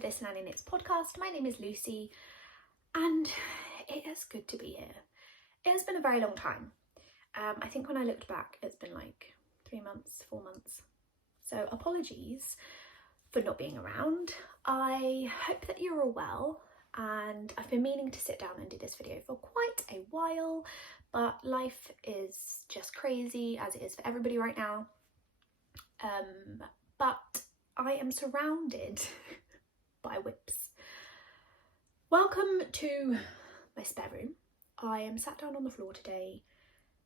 the This Nanny Knits podcast. My name is Lucy and it is good to be here. It has been a very long time. I think when I looked back it's been like 3 months, 4 months. So apologies for not being around. I hope that you're all well, and I've been meaning to sit down and do this video for quite a while, but life is just crazy as it is for everybody right now. But I am surrounded by whips. Welcome to my spare room. I am sat down on the floor today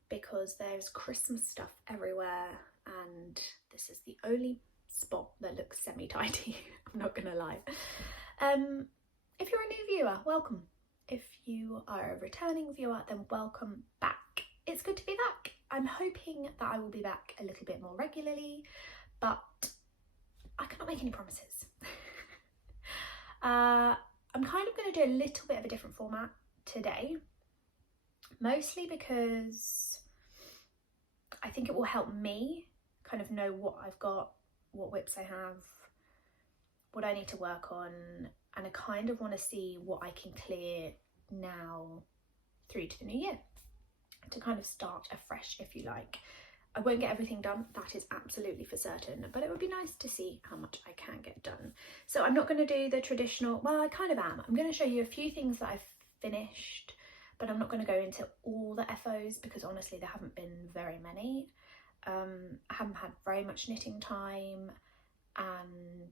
because there's Christmas stuff everywhere and this is the only spot that looks semi-tidy. I'm not gonna lie. If you're a new viewer, welcome. If you are a returning viewer, then welcome back. It's good to be back. I'm hoping that I will be back a little bit more regularly, but I cannot make any promises. I'm kind of going to do a little bit of a different format today, mostly because I think it will help me kind of know what I've got, what whips I have, what I need to work on, and I kind of want to see what I can clear now through to the new year to kind of start afresh, if you like. I won't get everything done, that is absolutely for certain, but it would be nice to see how much I can get done. So I'm not going to do the traditional, well, I kind of am. I'm going to show you a few things that I've finished, but I'm not going to go into all the FOs because honestly there haven't been very many. I haven't had very much knitting time, and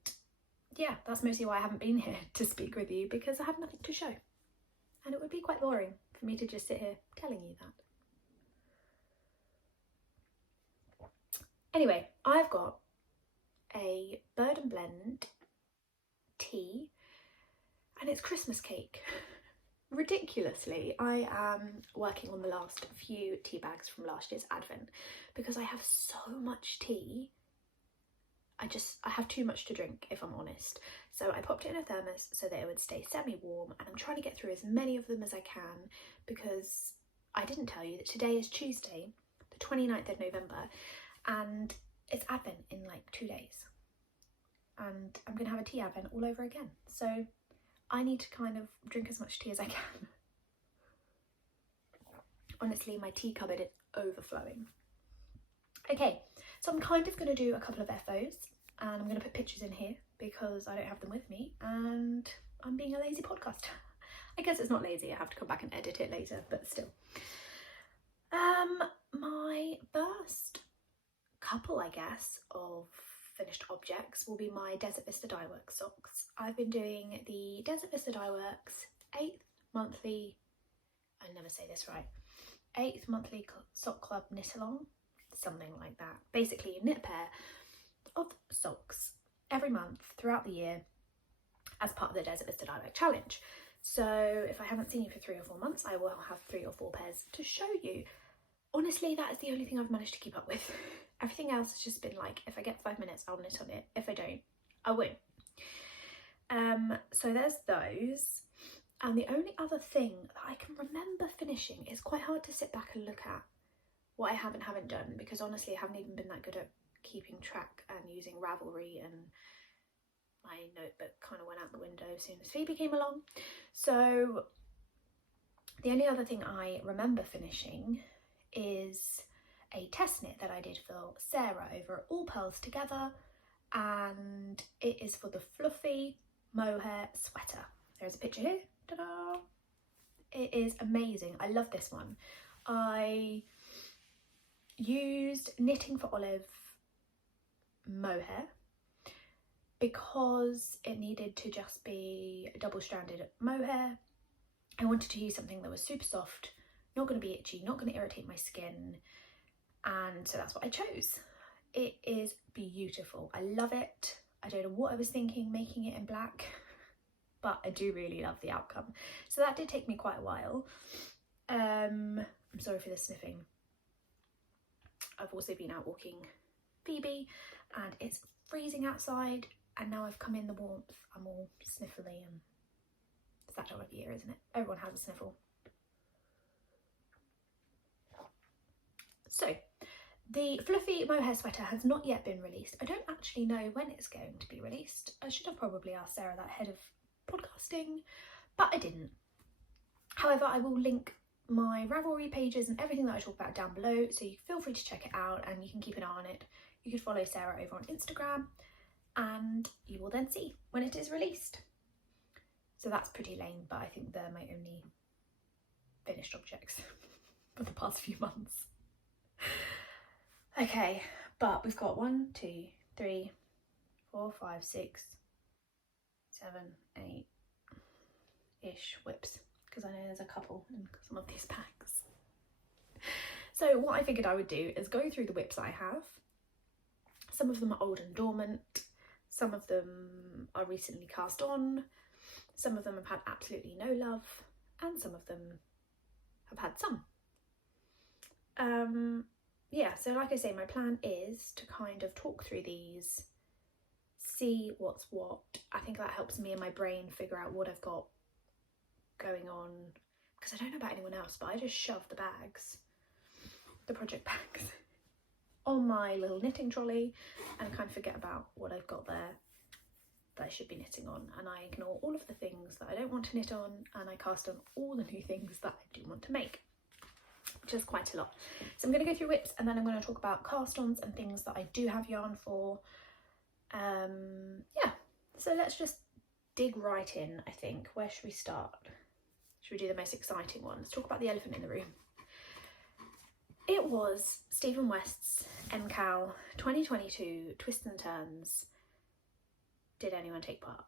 yeah, that's mostly why I haven't been here to speak with you, because I have nothing to show. And it would be quite boring for me to just sit here telling you that. Anyway, I've got a Bird and Blend tea and it's Christmas cake. Ridiculously, I am working on the last few tea bags from last year's Advent because I have so much tea. I have too much to drink, if I'm honest. So I popped it in a thermos so that it would stay semi-warm, and I'm trying to get through as many of them as I can because I didn't tell you that today is Tuesday, the 29th of November, and it's Advent in like 2 days, and I'm gonna have a tea Advent all over again, so I need to kind of drink as much tea as I can. Honestly, my tea cupboard is overflowing. Okay, so I'm kind of gonna do a couple of FOs and I'm gonna put pictures in here because I don't have them with me and I'm being a lazy podcaster. I guess it's not lazy, I have to come back and edit it later, but still. My first couple, I guess, of finished objects will be my Desert Vista Dye Works socks. I've been doing the Desert Vista Dye Works 8th monthly, I never say this right, 8th monthly sock club knit along, something like that. Basically you knit a pair of socks every month throughout the year as part of the Desert Vista Dye Work challenge. So if I haven't seen you for 3 or 4 months, I will have 3 or 4 pairs to show you. Honestly, that is the only thing I've managed to keep up with. Everything else has just been like, if I get 5 minutes, I'll knit on it. If I don't, I won't. So there's those. And the only other thing that I can remember finishing, is quite hard to sit back and look at what I haven't done, because honestly, I haven't even been that good at keeping track and using Ravelry, and my notebook kind of went out the window as soon as Phoebe came along. So the only other thing I remember finishing is a test knit that I did for Sarah over at All Pearls Together, and it is for the fluffy mohair sweater. There's a picture here. Ta-da! It is amazing. I love this one. I used Knitting for Olive mohair because it needed to just be double-stranded mohair. I wanted to use something that was super soft, not going to be itchy, not going to irritate my skin, and so that's what I chose. It is beautiful. I love it. I don't know what I was thinking making it in black, but I do really love the outcome. So that did take me quite a while. I'm sorry for the sniffing. I've also been out walking Phoebe and it's freezing outside, and now I've come in the warmth, I'm all sniffly, and it's that time of year, isn't it? Everyone has a sniffle. So The fluffy mohair sweater has not yet been released. I don't actually know when it's going to be released. I should have probably asked Sarah that ahead of podcasting, but I didn't. However, I will link my Ravelry pages and everything that I talk about down below, so you feel free to check it out and you can keep an eye on it. You could follow Sarah over on Instagram and you will then see when it is released. So that's pretty lame, but I think they're my only finished objects for the past few months. Okay, but we've got 1, 2, 3, 4, 5, 6, 7, 8 ish whips, because I know there's a couple in some of these bags. So what I figured I would do is go through the whips I have. Some of them are old and dormant, some of them are recently cast on, some of them have had absolutely no love, and some of them have had some. Yeah, so like I say, my plan is to kind of talk through these, see what's what. I think that helps me and my brain figure out what I've got going on, because I don't know about anyone else, but I just shove the bags, the project bags, on my little knitting trolley and kind of forget about what I've got there that I should be knitting on, and I ignore all of the things that I don't want to knit on, and I cast on all the new things that I do want to make, which is quite a lot. So I'm going to go through whips, and then I'm going to talk about cast-ons and things that I do have yarn for. Yeah, so let's just dig right in, I think. Where should we start? Should we do the most exciting one? Let's talk about the elephant in the room. It was Stephen West's MCAL 2022 Twists and Turns. Did anyone take part?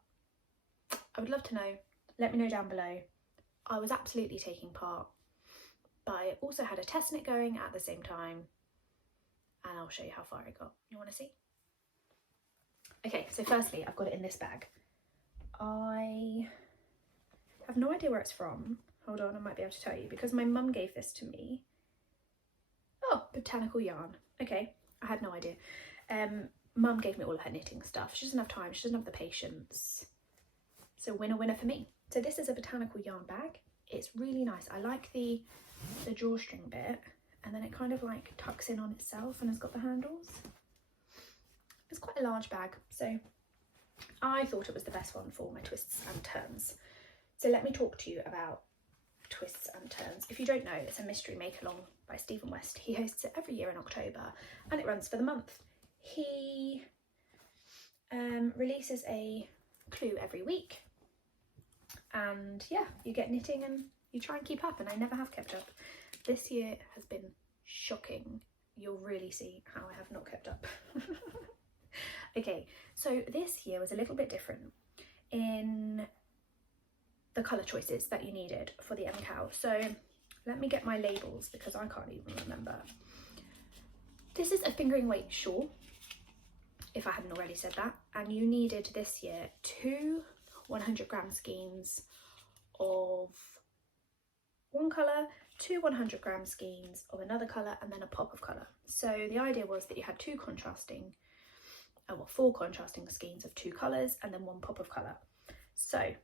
I would love to know. Let me know down below. I was absolutely taking part, but I also had a test knit going at the same time, and I'll show you how far I got. You want to see? Okay, so firstly, I've got it in this bag. I have no idea where it's from. Hold on, I might be able to tell you, because my mum gave this to me. Oh, botanical yarn. Okay, I had no idea. Mum gave me all of her knitting stuff. She doesn't have time, she doesn't have the patience. So winner, winner for me. So this is a botanical yarn bag. It's really nice. I like the drawstring bit, and then it kind of like tucks in on itself and has got the handles. It's quite a large bag, so I thought it was the best one for my twists and turns. So let me talk to you about Twists and Turns. If you don't know, it's a mystery make-along by Stephen West. He hosts it every year in October, and it runs for the month. He releases a clue every week, and yeah, you get knitting and you try and keep up, and I never have kept up. This year has been shocking. You'll really see how I have not kept up. Okay, so this year was a little bit different in the colour choices that you needed for the MCAL. So let me get my labels, because I can't even remember. This is a fingering weight shawl, if I hadn't already said that, and you needed this year 2 100-gram skeins of one colour, 2 100-gram skeins of another colour, and then a pop of colour. So the idea was that you had 4 contrasting skeins of 2 colours and then 1 pop of colour. So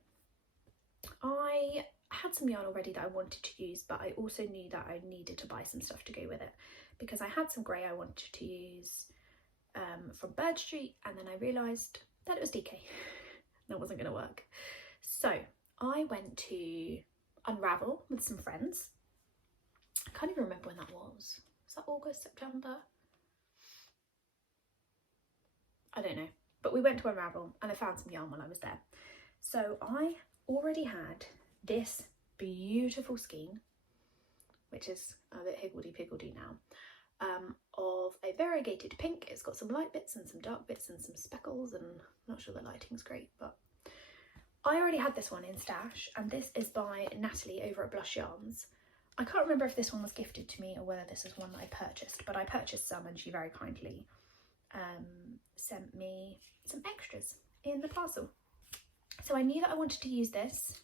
I had some yarn already that I wanted to use, but I also knew that I needed to buy some stuff to go with it, because I had some grey I wanted to use from Bird Street, and then I realised that it was DK. That wasn't going to work. So I went to Unravel with some friends. I can't even remember when that was. Was that August, September? I don't know. But we went to Unravel and I found some yarn while I was there. So I already had this beautiful skein, which is a bit higgledy-piggledy now, of a variegated pink. It's got some light bits and some dark bits and some speckles, and I'm not sure the lighting's great, but I already had this one in stash, and this is by Natalie over at Blush Yarns. I can't remember if this one was gifted to me or whether this is one that I purchased, but I purchased some and she very kindly sent me some extras in the parcel. So I knew that I wanted to use this,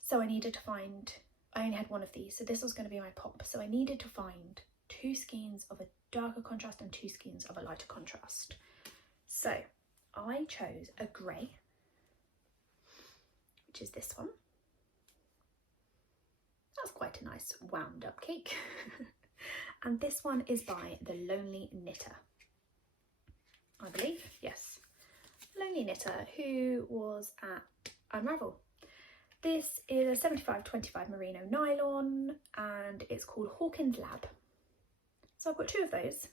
so I needed to find, I only had one of these, so this was going to be my pop, so I needed to find 2 skeins of a darker contrast and 2 skeins of a lighter contrast. So I chose a grey, which is this one. That's quite a nice wound up cake. And this one is by The Lonely Knitter, I believe, yes. Lonely Knitter, who was at Unravel. This is a 75-25 merino nylon and it's called Hawkins Lab. So I've got 2 of those.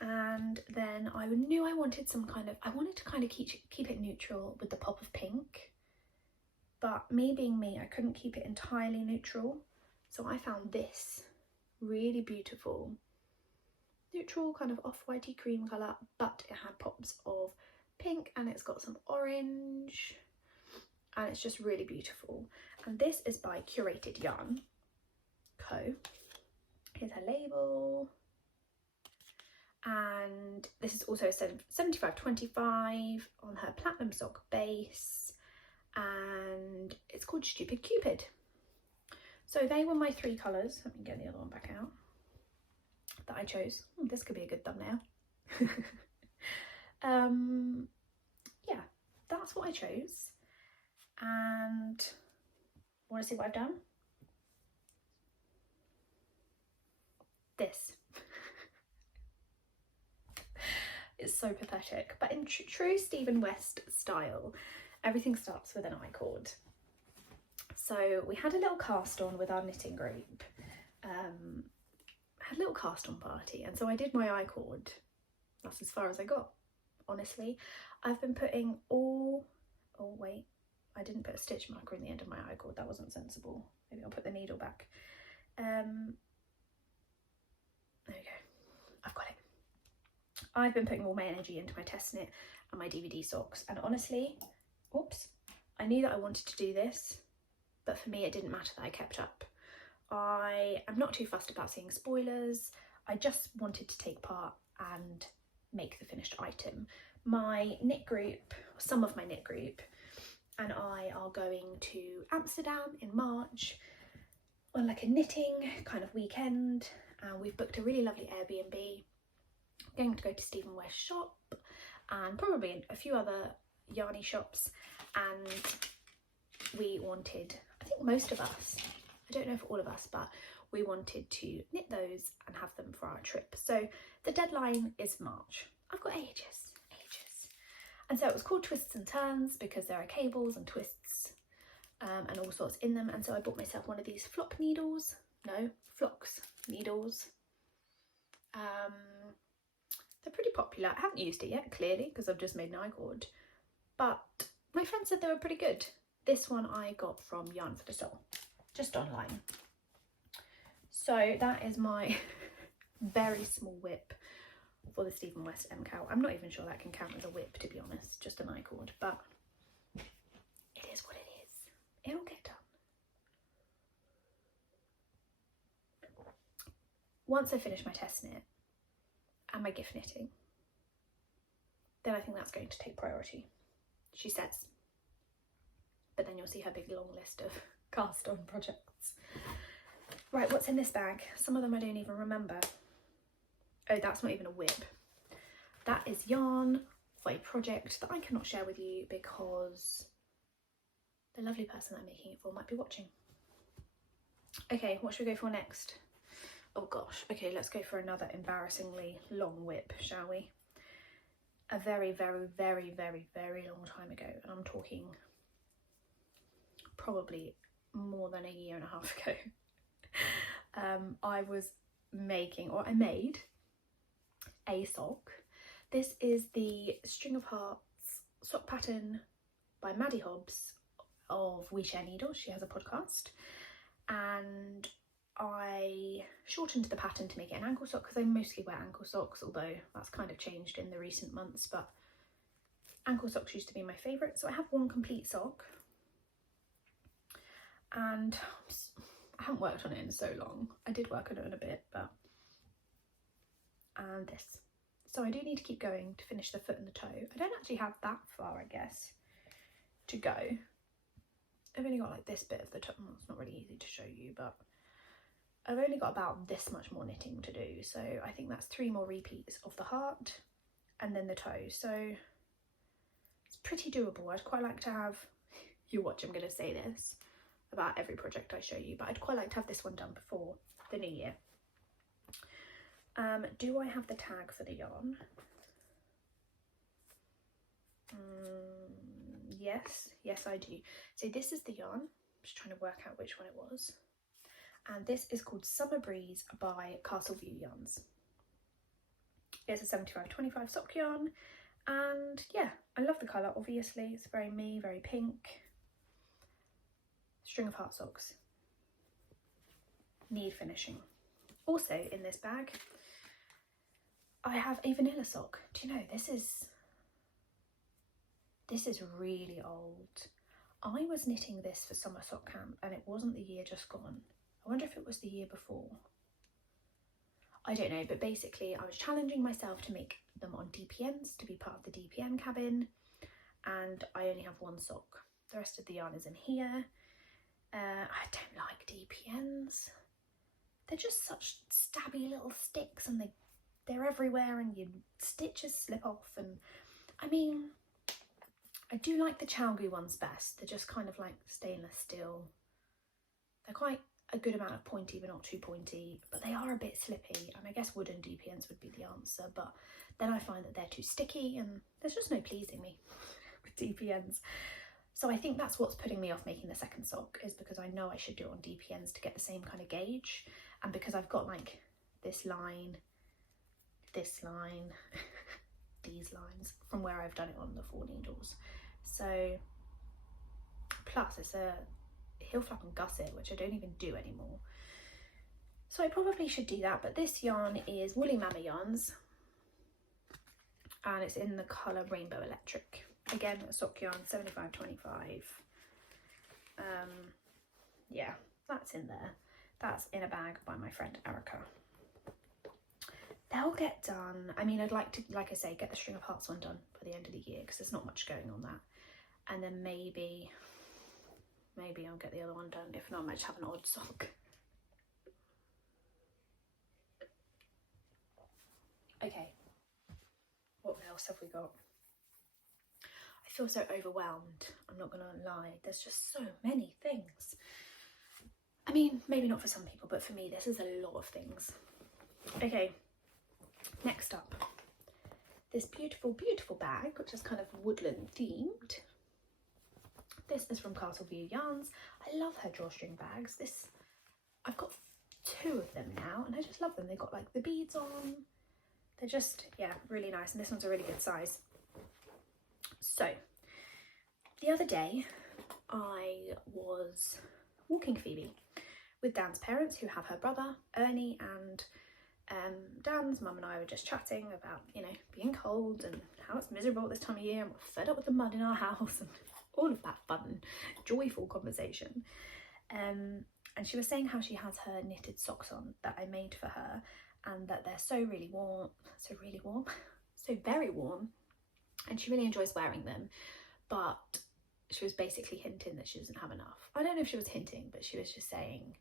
And then I knew I wanted some kind of, I wanted to kind of keep it neutral with the pop of pink. But me being me, I couldn't keep it entirely neutral. So I found this really beautiful, neutral kind of off-whitey cream colour, but it had pops of pink and it's got some orange. And it's just really beautiful. And this is by Curated Yarn Co. Here's her label. And this is also 75-25 on her platinum sock base. And it's called Stupid Cupid. So they were my 3 colours. Let me get the other one back out that I chose. This could be a good thumbnail. Yeah, that's what I chose. And want to see what I've done? This. It's so pathetic, but in true Stephen West style, everything starts with an I-cord. So we had a little cast on with our knitting group, had a little cast on party, and so I did my I-cord. That's as far as I got, honestly. I've been putting all, oh wait, I didn't put a stitch marker in the end of my I-cord, that wasn't sensible. Maybe I'll put the needle back. There we go, I've got it. I've been putting all my energy into my test knit and my DVD socks, and honestly, oops, I knew that I wanted to do this, but for me it didn't matter that I kept up. I am not too fussed about seeing spoilers. I just wanted to take part and make the finished item. My knit group, some of my knit group, and I are going to Amsterdam in March on like a knitting kind of weekend, and we've booked a really lovely Airbnb. I'm going to go to Stephen West's shop and probably a few other yarny shops, and we wanted, I think most of us, I don't know if all of us, but we wanted to knit those and have them for our trip. So the deadline is March. I've got ages. And so it was called Twists and Turns because there are cables and twists and all sorts in them. And so I bought myself one of these flock needles. No, flocks needles. They're pretty popular. I haven't used it yet, clearly, because I've just made an I-cord. But my friend said they were pretty good. This one I got from Yarn for the Soul, just online. So that is my very small whip for the Stephen West MCAL. I'm not even sure that can count as a whip, to be honest, just an I-cord, but it is what it is. It'll get done. Once I finish my test knit and my gift knitting, then I think that's going to take priority, she says. But then you'll see her big long list of cast on projects. Right, what's in this bag? Some of them I don't even remember. Oh, that's not even a whip. That is yarn for a project that I cannot share with you because the lovely person I'm making it for might be watching. Okay, what should we go for next? Oh gosh, okay, let's go for another embarrassingly long whip, shall we? A very, very, very, very, very long time ago, and I'm talking probably more than a year and a half ago. I was making, or I made, a sock. This is the String of Hearts sock pattern by Maddie Hobbs of We Share Needles. She has a podcast, and I shortened the pattern to make it an ankle sock because I mostly wear ankle socks, although that's kind of changed in the recent months, but ankle socks used to be my favourite. So I have one complete sock, and I haven't worked on it in so long. I did work on it in a bit, but and this. So I do need to keep going to finish the foot and the toe. I don't actually have that far, I guess, to go. I've only got like this bit of the toe. Well, it's not really easy to show you, but I've only got about this much more knitting to do. So I think that's 3 more repeats of the heart and then the toe. So it's pretty doable. I'd quite like to have, you watch, I'm going to say this, about every project I show you, but I'd quite like to have this one done before the new year. Do I have the tag for the yarn? Yes I do. So this is the yarn. I'm just trying to work out which one it was. And this is called Summer Breeze by Castleview Yarns. It's a 75-25 sock yarn, and yeah, I love the colour. Obviously it's very me, very pink. String of heart socks, need finishing. Also in this bag I have a vanilla sock. Do you know, this is really old. I was knitting this for summer sock camp and it wasn't the year just gone. I wonder if it was the year before. I don't know, but basically I was challenging myself to make them on DPNs, to be part of the DPN cabin, and I only have one sock. The rest of the yarn is in here. I don't like DPNs. They're just such stabby little sticks, and they're everywhere, and your stitches slip off. And I mean, I do like the Chalgu ones best. They're just kind of like stainless steel. They're quite a good amount of pointy, but not too pointy, but they are a bit slippy, and I guess wooden DPNs would be the answer, but then I find that they're too sticky and there's just no pleasing me with DPNs. So I think that's what's putting me off making the second sock, is because I know I should do it on DPNs to get the same kind of gauge, and because I've got like this line, these lines from where I've done it on the 4 needles. So plus it's a heel flap and gusset, which I don't even do anymore, so I probably should do that. But this yarn is Woolly Mama Yarns, and it's in the colour Rainbow Electric. Again, a sock yarn, 75-25. Yeah, that's in there. That's in a bag by my friend Erica. They'll get done. I mean, I'd like to, like I say, get the String of Hearts one done by the end of the year, because there's not much going on that, and then maybe I'll get the other one done. If not, I might just have an odd sock. Okay, what else have we got? I feel so overwhelmed, I'm not gonna lie. There's just so many things. I mean, maybe not for some people, but for me this is a lot of things. Okay, next up, this beautiful bag, which is kind of woodland themed. This is from Castleview Yarns. I love her drawstring bags. I've got 2 of them now, and I just love them. They've got like the beads on. They're just, yeah, really nice. And this one's a really good size. So the other day I was walking Phoebe with Dan's parents, who have her brother Ernie, and Dan's mum and I were just chatting about, you know, being cold and how it's miserable at this time of year, and we're fed up with the mud in our house and all of that fun, joyful conversation. And she was saying how she has her knitted socks on that I made for her, and that they're so very warm, and she really enjoys wearing them, but she was basically hinting that she doesn't have enough. I don't know if she was hinting, but she was just saying,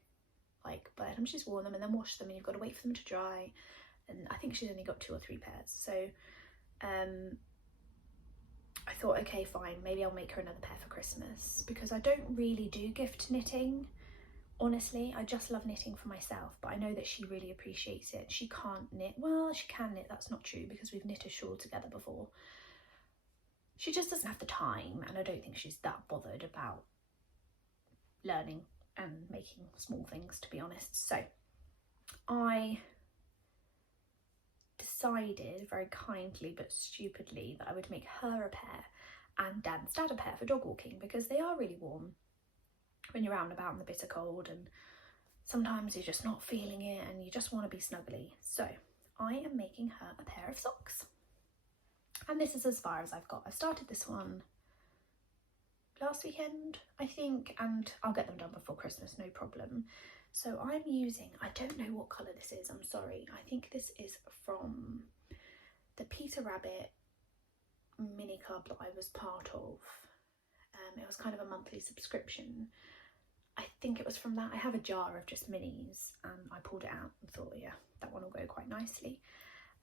like, by the time she's worn them and then wash them, and you've got to wait for them to dry, and I think she's only got 2 or 3 pairs. So I thought, okay, fine, maybe I'll make her another pair for Christmas, because I don't really do gift knitting, honestly. I just love knitting for myself, but I know that she really appreciates it. She can't knit, well, she can knit, that's not true, because we've knit a shawl together before. She just doesn't have the time, and I don't think she's that bothered about learning and making small things, to be honest. So I decided very kindly but stupidly that I would make her a pair and Dan's dad a pair for dog walking, because they are really warm when you're out and about in the bitter cold, and sometimes you're just not feeling it and you just want to be snuggly. So I am making her a pair of socks, and this is as far as I've got. I started this one last weekend, I think, and I'll get them done before Christmas, no problem. So I'm using, I don't know what colour this is, I'm sorry. I think this is from the Peter Rabbit mini club that I was part of. It was kind of a monthly subscription. I think it was from that. I have a jar of just minis, and I pulled it out and thought, yeah, that one will go quite nicely.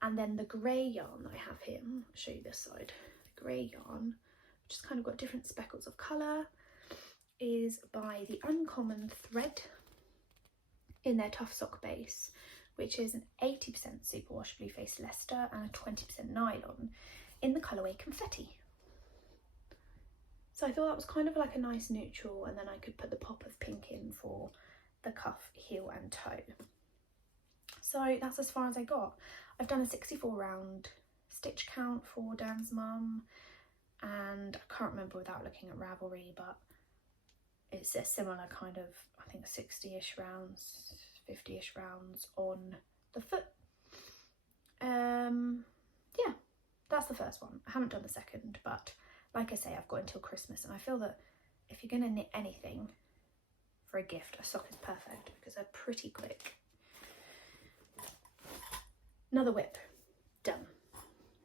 And then the grey yarn that I have here, I'll show you this side. The grey yarn, which has kind of got different speckles of colour. is by the Uncommon Thread in their Tough Sock base, which is an 80% superwash blue face Leicester and a 20% nylon in the colourway Confetti. So I thought that was kind of like a nice neutral, and then I could put the pop of pink in for the cuff, heel and toe. So that's as far as I got. I've done a 64 round stitch count for Dan's mum, and I can't remember without looking at Ravelry, but it's a similar kind of, I think 60-ish rounds, 50-ish rounds on the foot. Yeah, that's the first one. I haven't done the second, but like I say, I've got until Christmas, and I feel that if you're going to knit anything for a gift, a sock is perfect because they're pretty quick. Another whip, done.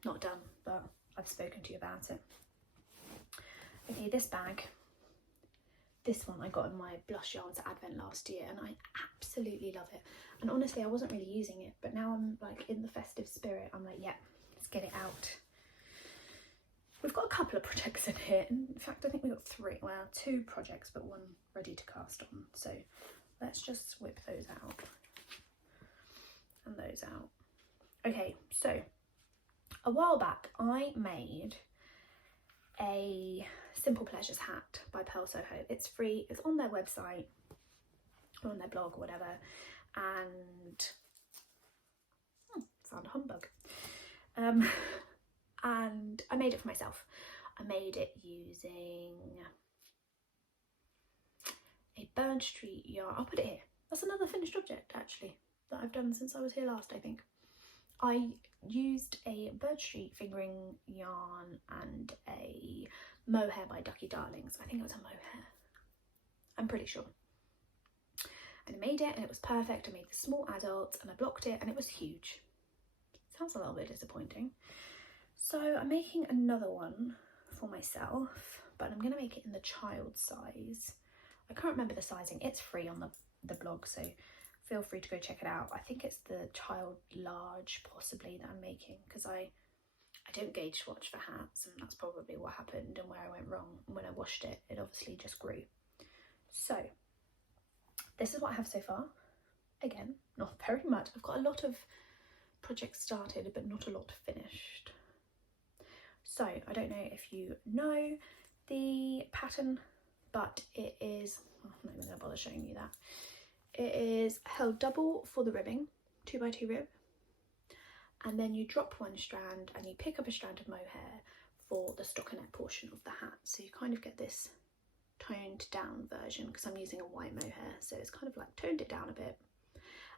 Not done, but I've spoken to you about it. Okay, this bag, this one I got in my Blush Yarns at Advent last year, and I absolutely love it. And honestly, I wasn't really using it, but now I'm like in the festive spirit. I'm like, yeah, let's get it out. We've got a couple of projects in here. In fact, I think we've got three, well, 2 projects, but 1 ready to cast on. So let's just whip those out and those out. Okay, so a while back I made a Simple Pleasures hat by Pearl Soho. It's free, it's on their website or on their blog or whatever, and sound humbug. And I made it for myself. I made it using a Burn Street yarn. I'll put it here. That's another finished object actually that I've done since I was here last, I think. I used a Bird Street fingering yarn and a mohair by Ducky Darlings. I think it was a mohair, I'm pretty sure. And I made it and it was perfect. I made the small adult and I blocked it and it was huge. Sounds a little bit disappointing. So I'm making another one for myself, but I'm going to make it in the child size. I can't remember the sizing. It's free on the blog, so feel free to go check it out. I think it's the child large possibly that I'm making, because I don't gauge swatch for hats, and that's probably what happened and where I went wrong. When I washed it, it obviously just grew. So this is what I have so far. Again, not very much. I've got a lot of projects started, but not a lot finished. So I don't know if you know the pattern, but it is, I'm not even going to bother showing you that. It is held double for the ribbing, 2x2 rib, and then you drop one strand and you pick up a strand of mohair for the stockinette portion of the hat. So you kind of get this toned down version, because I'm using a white mohair, so it's kind of like toned it down a bit.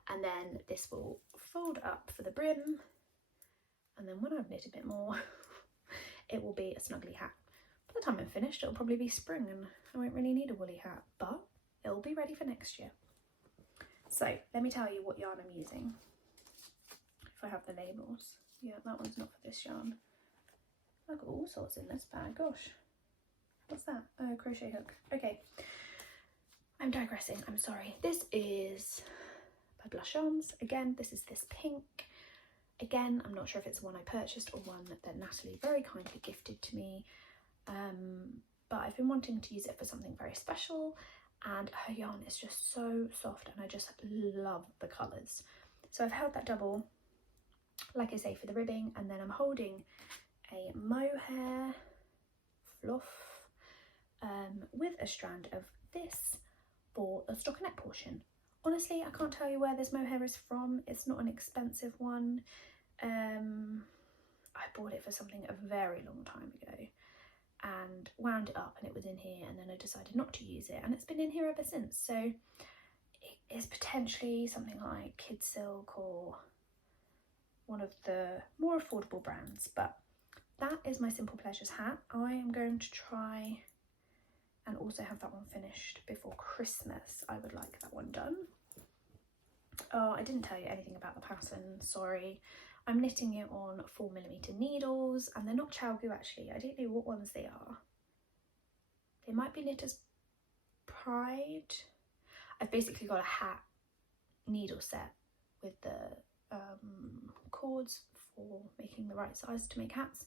And then this will fold up for the brim, and then when I've knit a bit more, it will be a snuggly hat. By the time I'm finished, it'll probably be spring and I won't really need a woolly hat, but it'll be ready for next year. So let me tell you what yarn I'm using, if I have the labels. Yeah, that one's not for this yarn. I've got all sorts in this bag, gosh. What's that? Oh, crochet hook. Okay, I'm digressing, I'm sorry. This is by Blush Yarns. Again, this is this pink. Again, I'm not sure if it's one I purchased or one that Natalie very kindly gifted to me, but I've been wanting to use it for something very special, and her yarn is just so soft and I just love the colours. So I've held that double, like I say, for the ribbing, and then I'm holding a mohair fluff with a strand of this for the stockinette portion. Honestly, I can't tell you where this mohair is from. It's not an expensive one. I bought it for something a very long time ago and wound it up, and it was in here, and then I decided not to use it, and it's been in here ever since. So it is potentially something like Kid Silk or one of the more affordable brands, but that is my Simple Pleasures hat. I am going to try and also have that one finished before Christmas. I would like that one done. Oh, I didn't tell you anything about the pattern, sorry. I'm knitting it on 4mm needles, and they're not Chalgu actually. I don't know what ones they are. They might be Knitter's Pride. I've basically got a hat needle set with the cords for making the right size to make hats,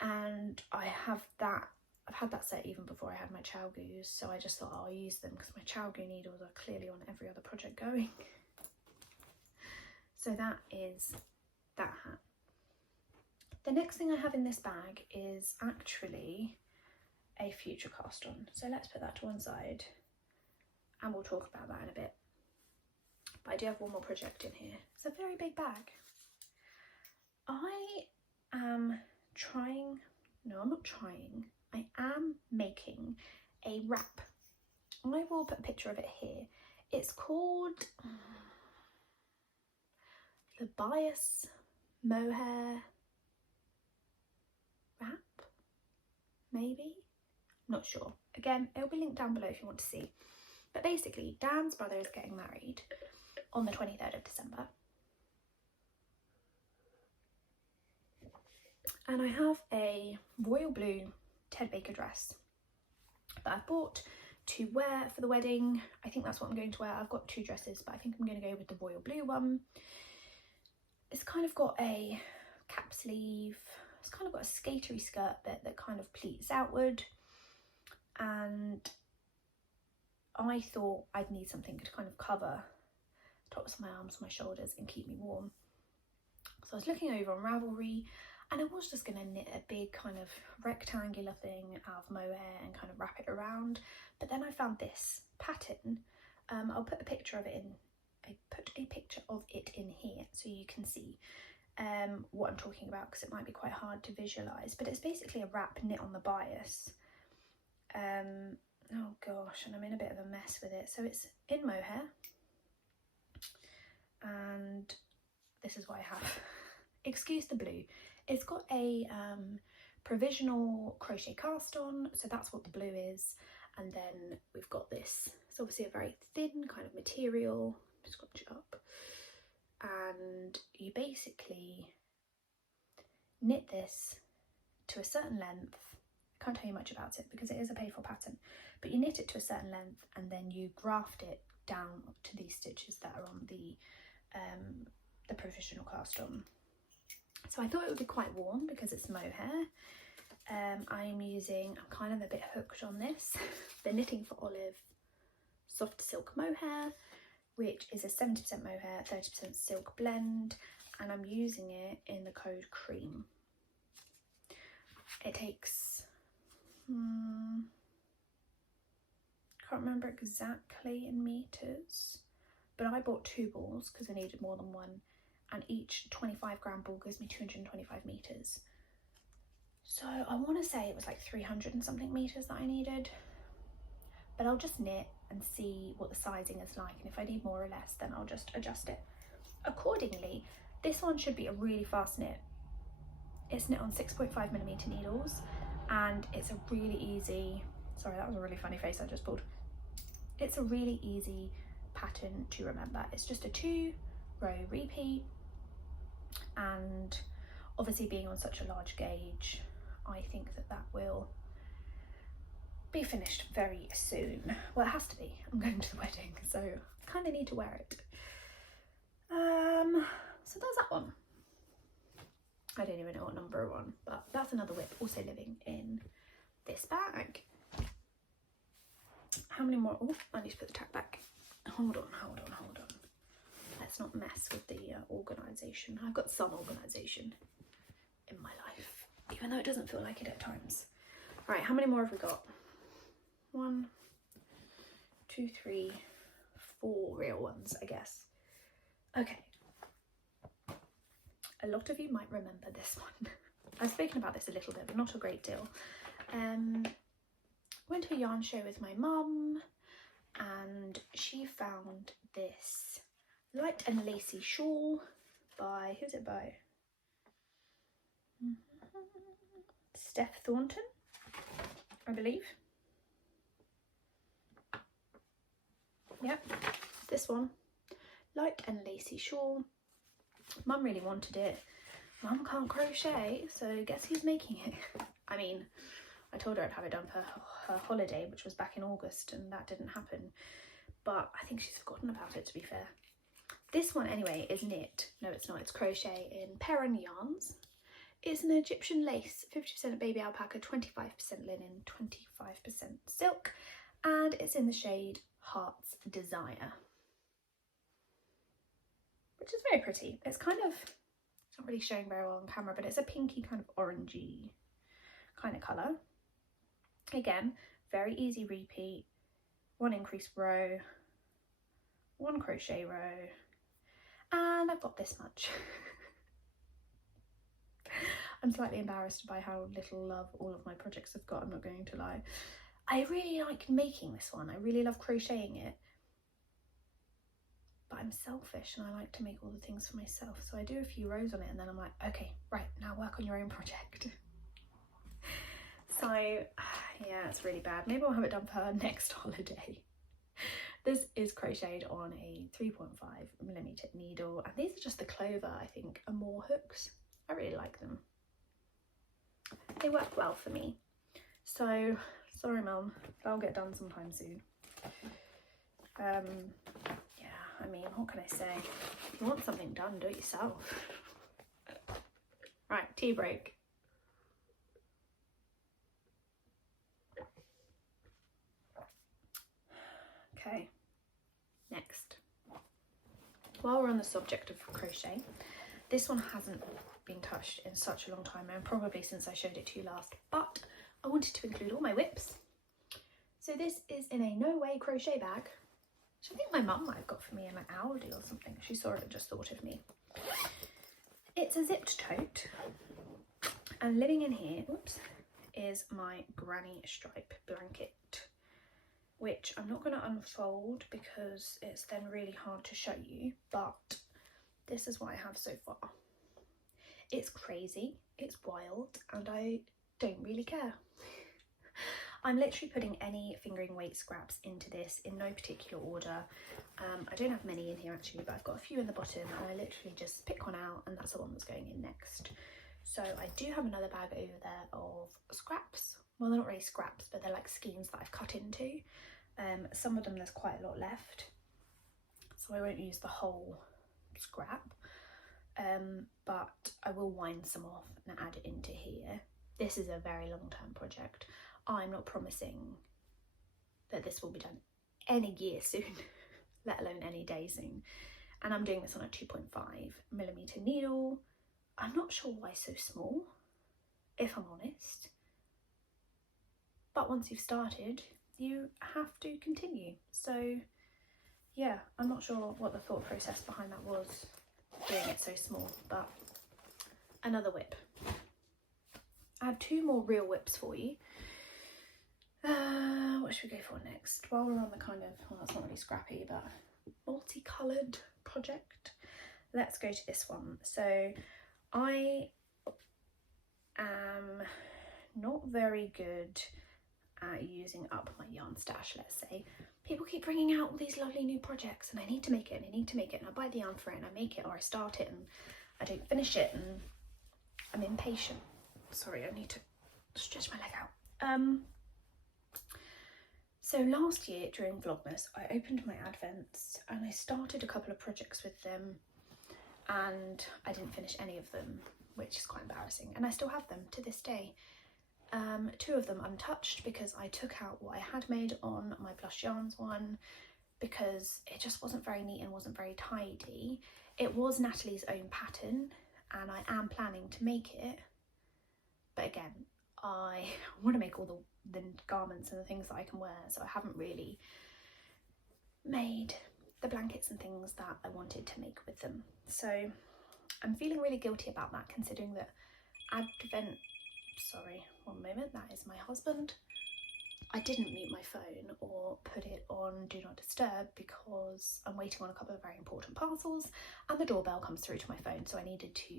and I have that I've had that set even before I had my Chowgoos, so I just thought, I'll use them because my Chowgoo needles are clearly on every other project going. So that is that hat. The next thing I have in this bag is actually a future cast on. So let's put that to one side and we'll talk about that in a bit. But I do have one more project in here. It's a very big bag. I am trying, no, I'm not trying. I am making a wrap. I will put a picture of it here. It's called the Bias Mohair wrap, maybe? Not sure. Again, it'll be linked down below if you want to see. But basically, Dan's brother is getting married on the 23rd of December. And I have a royal blue Ted Baker dress that I've bought to wear for the wedding. I think that's what I'm going to wear. I've got two dresses, but I think I'm going to go with the royal blue one. It's kind of got a cap sleeve. It's kind of got a skatery skirt bit that kind of pleats outward. And I thought I'd need something to kind of cover tops of my arms, my shoulders, and keep me warm. So I was looking over on Ravelry, and I was just going to knit a big kind of rectangular thing out of mohair and kind of wrap it around. But then I found this pattern. I'll put a picture of it in. I put a picture of it in here so you can see what I'm talking about, because it might be quite hard to visualise. But it's basically a wrap knit on the bias. Oh gosh, and I'm in a bit of a mess with it. So it's in mohair, and this is what I have. Excuse the blue. It's got a provisional crochet cast on, so that's what the blue is. And then we've got this. It's obviously a very thin kind of material. Scrunch it up, and you basically knit this to a certain length. I can't tell you much about it because it is a paid-for pattern, but you knit it to a certain length and then you graft it down to these stitches that are on the provisional cast on. So I thought it would be quite warm because it's mohair. I'm kind of a bit hooked on this, the Knitting for Olive Soft Silk Mohair, which is a 70% mohair, 30% silk blend, and I'm using it in the code CREAM. It takes, can't remember exactly in meters, but I bought 2 balls because I needed more than one, and each 25-gram ball gives me 225 meters. So I want to say it was like 300 and something meters that I needed, but I'll just knit and see what the sizing is like, and if I need more or less then I'll just adjust it accordingly. This one should be a really fast knit. It's knit on 6.5mm needles, and it's a really easy, sorry that was a really funny face I just pulled. It's a really easy pattern to remember. It's just a 2-row repeat, and obviously being on such a large gauge, I think that will be finished very soon. Well, it has to be. I'm going to the wedding, so I kind of need to wear it. So there's that one. I don't even know what number one, but that's another whip also living in this bag. How many more? Oh, I need to put the tag back. Hold on. Let's not mess with the organisation. I've got some organisation in my life, even though it doesn't feel like it at times. All right, how many more have we got? 1, 2, 3, 4 real ones, I guess. Okay. A lot of you might remember this one. I've spoken about this a little bit, but not a great deal. Went to a yarn show with my mum, and she found this light and lacy shawl by, who's it by? Steph Thornton, I believe. Yep, this one. Light and lacy shawl. Mum really wanted it. Mum can't crochet, so guess who's making it? I mean, I told her I'd have it done for her holiday, which was back in August, and that didn't happen. But I think she's forgotten about it, to be fair. This one, anyway, is knit. No, it's not. It's crochet in Perrin yarns. It's an Egyptian lace, 50% baby alpaca, 25% linen, 25% silk, and it's in the shade Heart's Desire, which is very pretty. It's kind of, it's not really showing very well on camera, but it's a pinky kind of orangey kind of colour. Again, very easy repeat, 1 increased row, 1 crochet row, and I've got this much. I'm slightly embarrassed by how little love all of my projects have got, I'm not going to lie. I really like making this one, I really love crocheting it, but I'm selfish and I like to make all the things for myself, so I do a few rows on it and then I'm like, okay, right, now work on your own project. So yeah, it's really bad. Maybe I'll have it done for her next holiday. This is crocheted on a 3.5mm needle, and these are just the clover, I think, and more hooks. I really like them. They work well for me. So, sorry mum, they'll get done sometime soon. Yeah, I mean, what can I say? If you want something done, do it yourself. Right, tea break. Okay, next. While we're on the subject of crochet, this one hasn't been touched in such a long time, and probably since I showed it to you last, but I wanted to include all my whips. So this is in a No Way crochet bag, which I think my mum might have got for me in like Aldi or something. She saw it and just thought of me. It's a zipped tote, and living in here, oops, is my granny stripe blanket, which I'm not going to unfold because it's then really hard to show you, but this is what I have so far. It's crazy, it's wild, and I don't really care. I'm literally putting any fingering weight scraps into this in no particular order. I don't have many in here actually, but I've got a few in the bottom, and I literally just pick one out and that's the one that's going in next. So I do have another bag over there of scraps. Well, they're not really scraps, but they're like skeins that I've cut into. Some of them there's quite a lot left, so I won't use the whole scrap, but I will wind some off and add it into here. This is a very long-term project. I'm not promising that this will be done any year soon, let alone any day soon, and I'm doing this on a 2.5mm needle. I'm not sure why so small, if I'm honest, but once you've started you have to continue. So yeah, I'm not sure what the thought process behind that was, doing it so small, but another whip. I have 2 more real whips for you. What should we go for next? While we're on the kind of, well, that's not really scrappy, but multicoloured project, let's go to this one. So I am not very good at using up my yarn stash, let's say. People keep bringing out all these lovely new projects and I need to make it and I need to make it, and I buy the yarn for it and I make it, or I start it and I don't finish it, and I'm impatient. Sorry, I need to stretch my leg out. So last year during Vlogmas I opened my advents and I started a couple of projects with them and I didn't finish any of them, which is quite embarrassing, and I still have them to this day. 2 of them untouched because I took out what I had made on my Blush Yarns one because it just wasn't very neat and wasn't very tidy. It was Natalie's own pattern and I am planning to make it, but again, I want to make all the garments and the things that I can wear, so I haven't really made the blankets and things that I wanted to make with them. So I'm feeling really guilty about that, considering that advent, sorry, one moment, that is my husband. I didn't mute my phone or put it on Do Not Disturb because I'm waiting on a couple of very important parcels and the doorbell comes through to my phone, so I needed to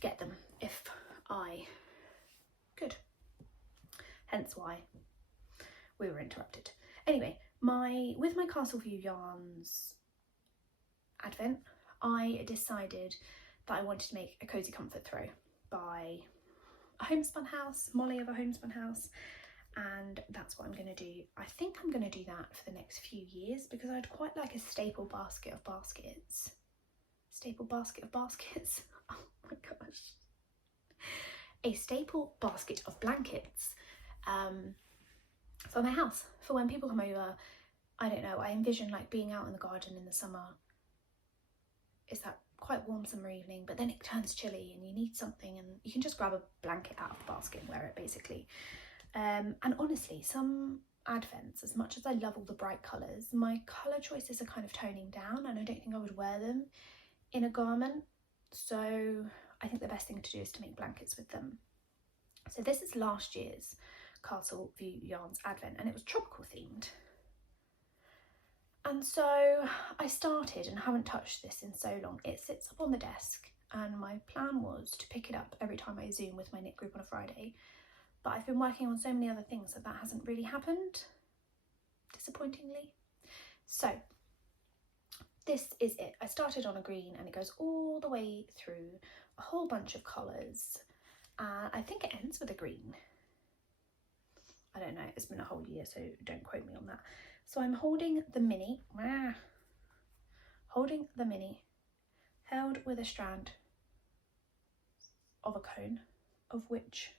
get them if I could. Hence why we were interrupted. Anyway, with my Castle View Yarns advent, I decided that I wanted to make a cozy comfort throw by a homespun house, Molly of a homespun house, and that's what I'm going to do. I think I'm going to do that for the next few years because I'd quite like a staple basket of baskets. Staple basket of baskets. Oh my gosh. a staple basket of blankets for my house, for when people come over. I don't know, I envision like being out in the garden in the summer. It's that quite warm summer evening, but then it turns chilly and you need something, and you can just grab a blanket out of the basket and wear it basically. And honestly, some advents, as much as I love all the bright colours, my colour choices are kind of toning down, and I don't think I would wear them in a garment. So I think the best thing to do is to make blankets with them. So this is last year's Castle View Yarns advent, and it was tropical themed. And so I started, and haven't touched this in so long. It sits up on the desk, and my plan was to pick it up every time I Zoom with my knit group on a Friday. But I've been working on so many other things that hasn't really happened, disappointingly. So this is it. I started on a green, and it goes all the way through a whole bunch of colours. I think it ends with a green. I don't know, it's been a whole year, so don't quote me on that. So I'm holding the mini, held with a strand of a cone, of which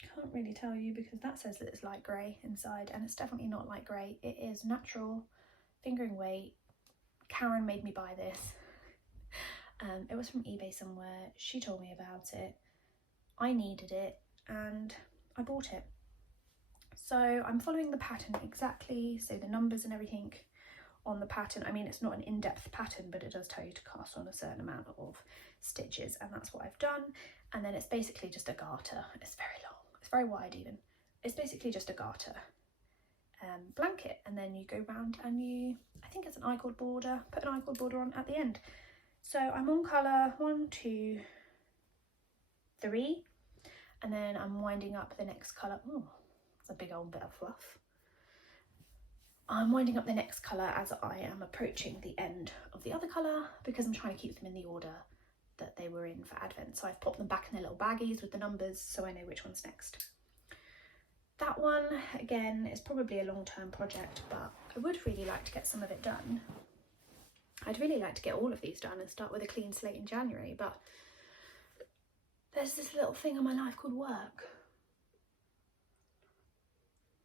I can't really tell you because that says that it's light grey inside, and it's definitely not light grey. It is natural fingering weight. Karen made me buy this. It was from eBay somewhere. She told me about it. I needed it and I bought it. So I'm following the pattern exactly, so the numbers and everything on the pattern. I mean, it's not an in-depth pattern, but it does tell you to cast on a certain amount of stitches, and that's what I've done. And then it's basically just a garter. It's very long, it's very wide even. It's basically just a garter blanket, and then you go round and you, I think it's an I-cord border, put an I-cord border on at the end. So I'm on colour 1, 2, 3, and then I'm winding up the next colour. Oh, it's a big old bit of fluff. I'm winding up the next colour as I am approaching the end of the other colour, because I'm trying to keep them in the order that they were in for Advent. So I've popped them back in their little baggies with the numbers, so I know which one's next. That one, again, is probably a long-term project, but I would really like to get some of it done. I'd really like to get all of these done and start with a clean slate in January, but there's this little thing in my life called work.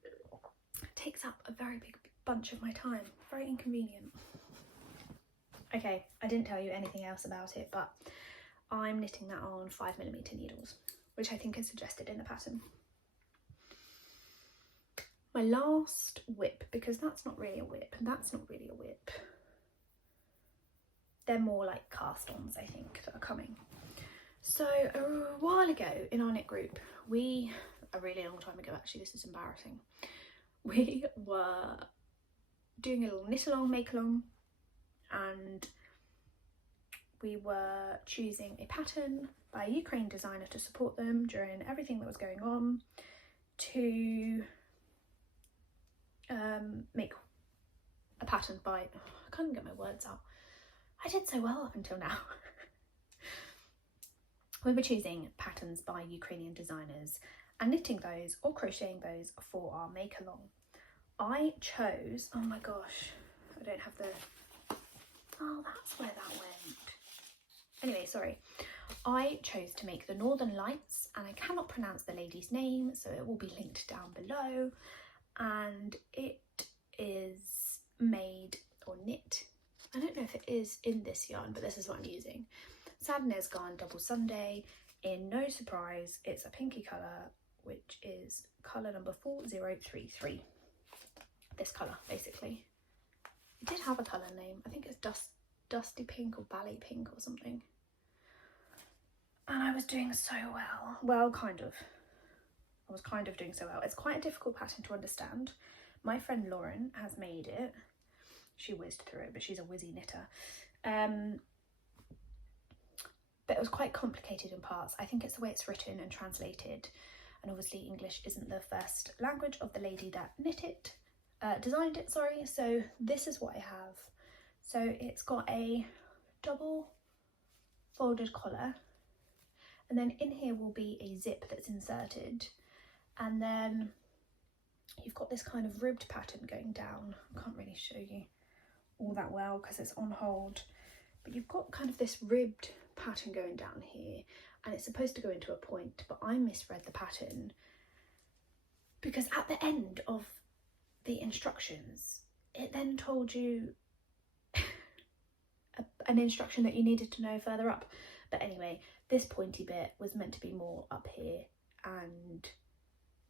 It takes up a very big bunch of my time, very inconvenient. Okay, I didn't tell you anything else about it, but I'm knitting that on 5mm needles, which I think is suggested in the pattern. My last whip, because that's not really a whip, and that's not really a whip. They're more like cast-ons, I think, that are coming. So a while ago in our knit group, a really long time ago actually, this is embarrassing, we were doing a little knit along, make along, and we were choosing a pattern by a Ukraine designer to support them during everything that was going on, to make a pattern by, I can't get my words out. I did so well up until now. We were choosing patterns by Ukrainian designers and knitting those or crocheting those for our make along. I chose, oh my gosh, I don't have the, oh, that's where that went. Anyway, sorry. I chose to make the Northern Lights, and I cannot pronounce the lady's name, so it will be linked down below. And it is made or knit, I don't know if it is in this yarn, but this is what I'm using. Sadness Garn Double Sunday. In no surprise, it's a pinky colour, which is colour number 4033. This colour, basically. It did have a colour name. I think it's Dusty Pink or Ballet Pink or something. And I was doing so well. Well, kind of. I was kind of doing so well. It's quite a difficult pattern to understand. My friend Lauren has made it. She whizzed through it, but she's a whizzy knitter. But it was quite complicated in parts. I think it's the way it's written and translated. And obviously English isn't the first language of the lady that designed it, sorry. So this is what I have. So it's got a double folded collar. And then in here will be a zip that's inserted. And then you've got this kind of ribbed pattern going down. I can't really show you all that well because it's on hold. But you've got kind of this ribbed pattern going down here, and it's supposed to go into a point, but I misread the pattern because at the end of the instructions it then told you an instruction that you needed to know further up. But anyway, this pointy bit was meant to be more up here and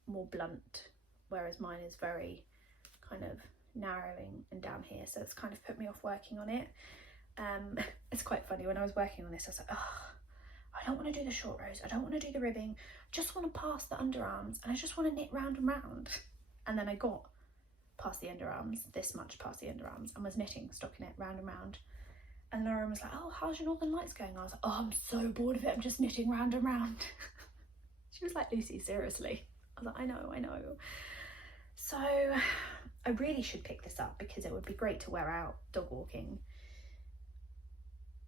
more blunt, whereas mine is very kind of narrowing and down here, so it's kind of put me off working on it. It's quite funny, when I was working on this I was like, oh, I don't want to do the short rows, I don't want to do the ribbing, I just want to pass the underarms and I just want to knit round and round. And then I got past the underarms, this much past the underarms, and was knitting stockinette round and round, and Lauren was like, oh, how's your Northern Lights going? I was like, oh, I'm so bored of it, I'm just knitting round and round. She was like, Lucy, seriously? I was like, I know. So I really should pick this up because it would be great to wear out dog walking.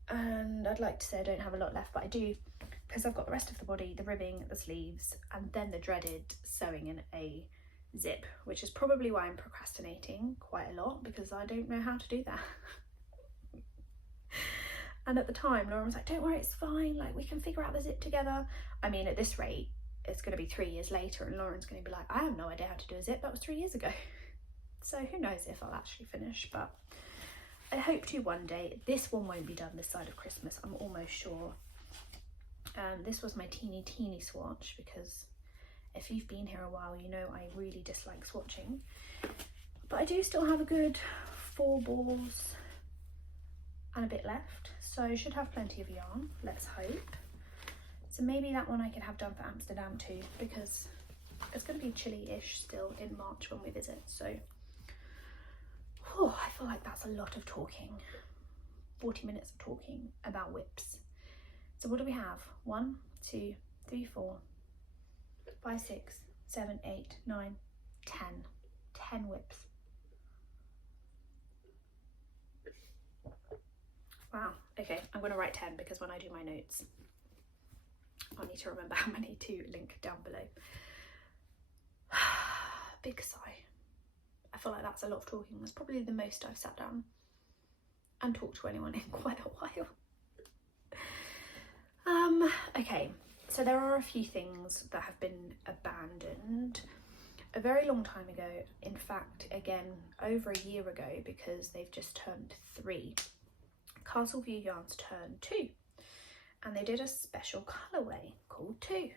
And I'd like to say I don't have a lot left, but I do, because I've got the rest of the body, the ribbing, the sleeves, and then the dreaded sewing in a zip, which is probably why I'm procrastinating quite a lot, because I don't know how to do that. And at the time Lauren was like, don't worry, it's fine, like we can figure out the zip together. I mean, at this rate it's going to be 3 years later and Lauren's going to be like, I have no idea how to do a zip, that was 3 years ago. So who knows if I'll actually finish, but I hope to one day. This one won't be done this side of Christmas, I'm almost sure. This was my teeny swatch, because if you've been here a while you know I really dislike swatching, but I do still have a good 4 balls and a bit left, so I should have plenty of yarn, let's hope. So maybe that one I could have done for Amsterdam too, because it's going to be chilly-ish still in March when we visit. So I feel like that's a lot of talking, 40 minutes of talking about whips. So what do we have? 1, 2, 3, 4, 5, 6, 7, 8, 9, 10 whips. Wow, okay, I'm going to write 10 because when I do my notes I'll need to remember how many to link down below. Big sigh. I feel like that's a lot of talking. That's probably the most I've sat down and talked to anyone in quite a while. Okay, so there are a few things that have been abandoned a very long time ago. In fact, again, over a year ago, because they've just turned 3. Castle View Yarns turned 2, and they did a special colourway called 2,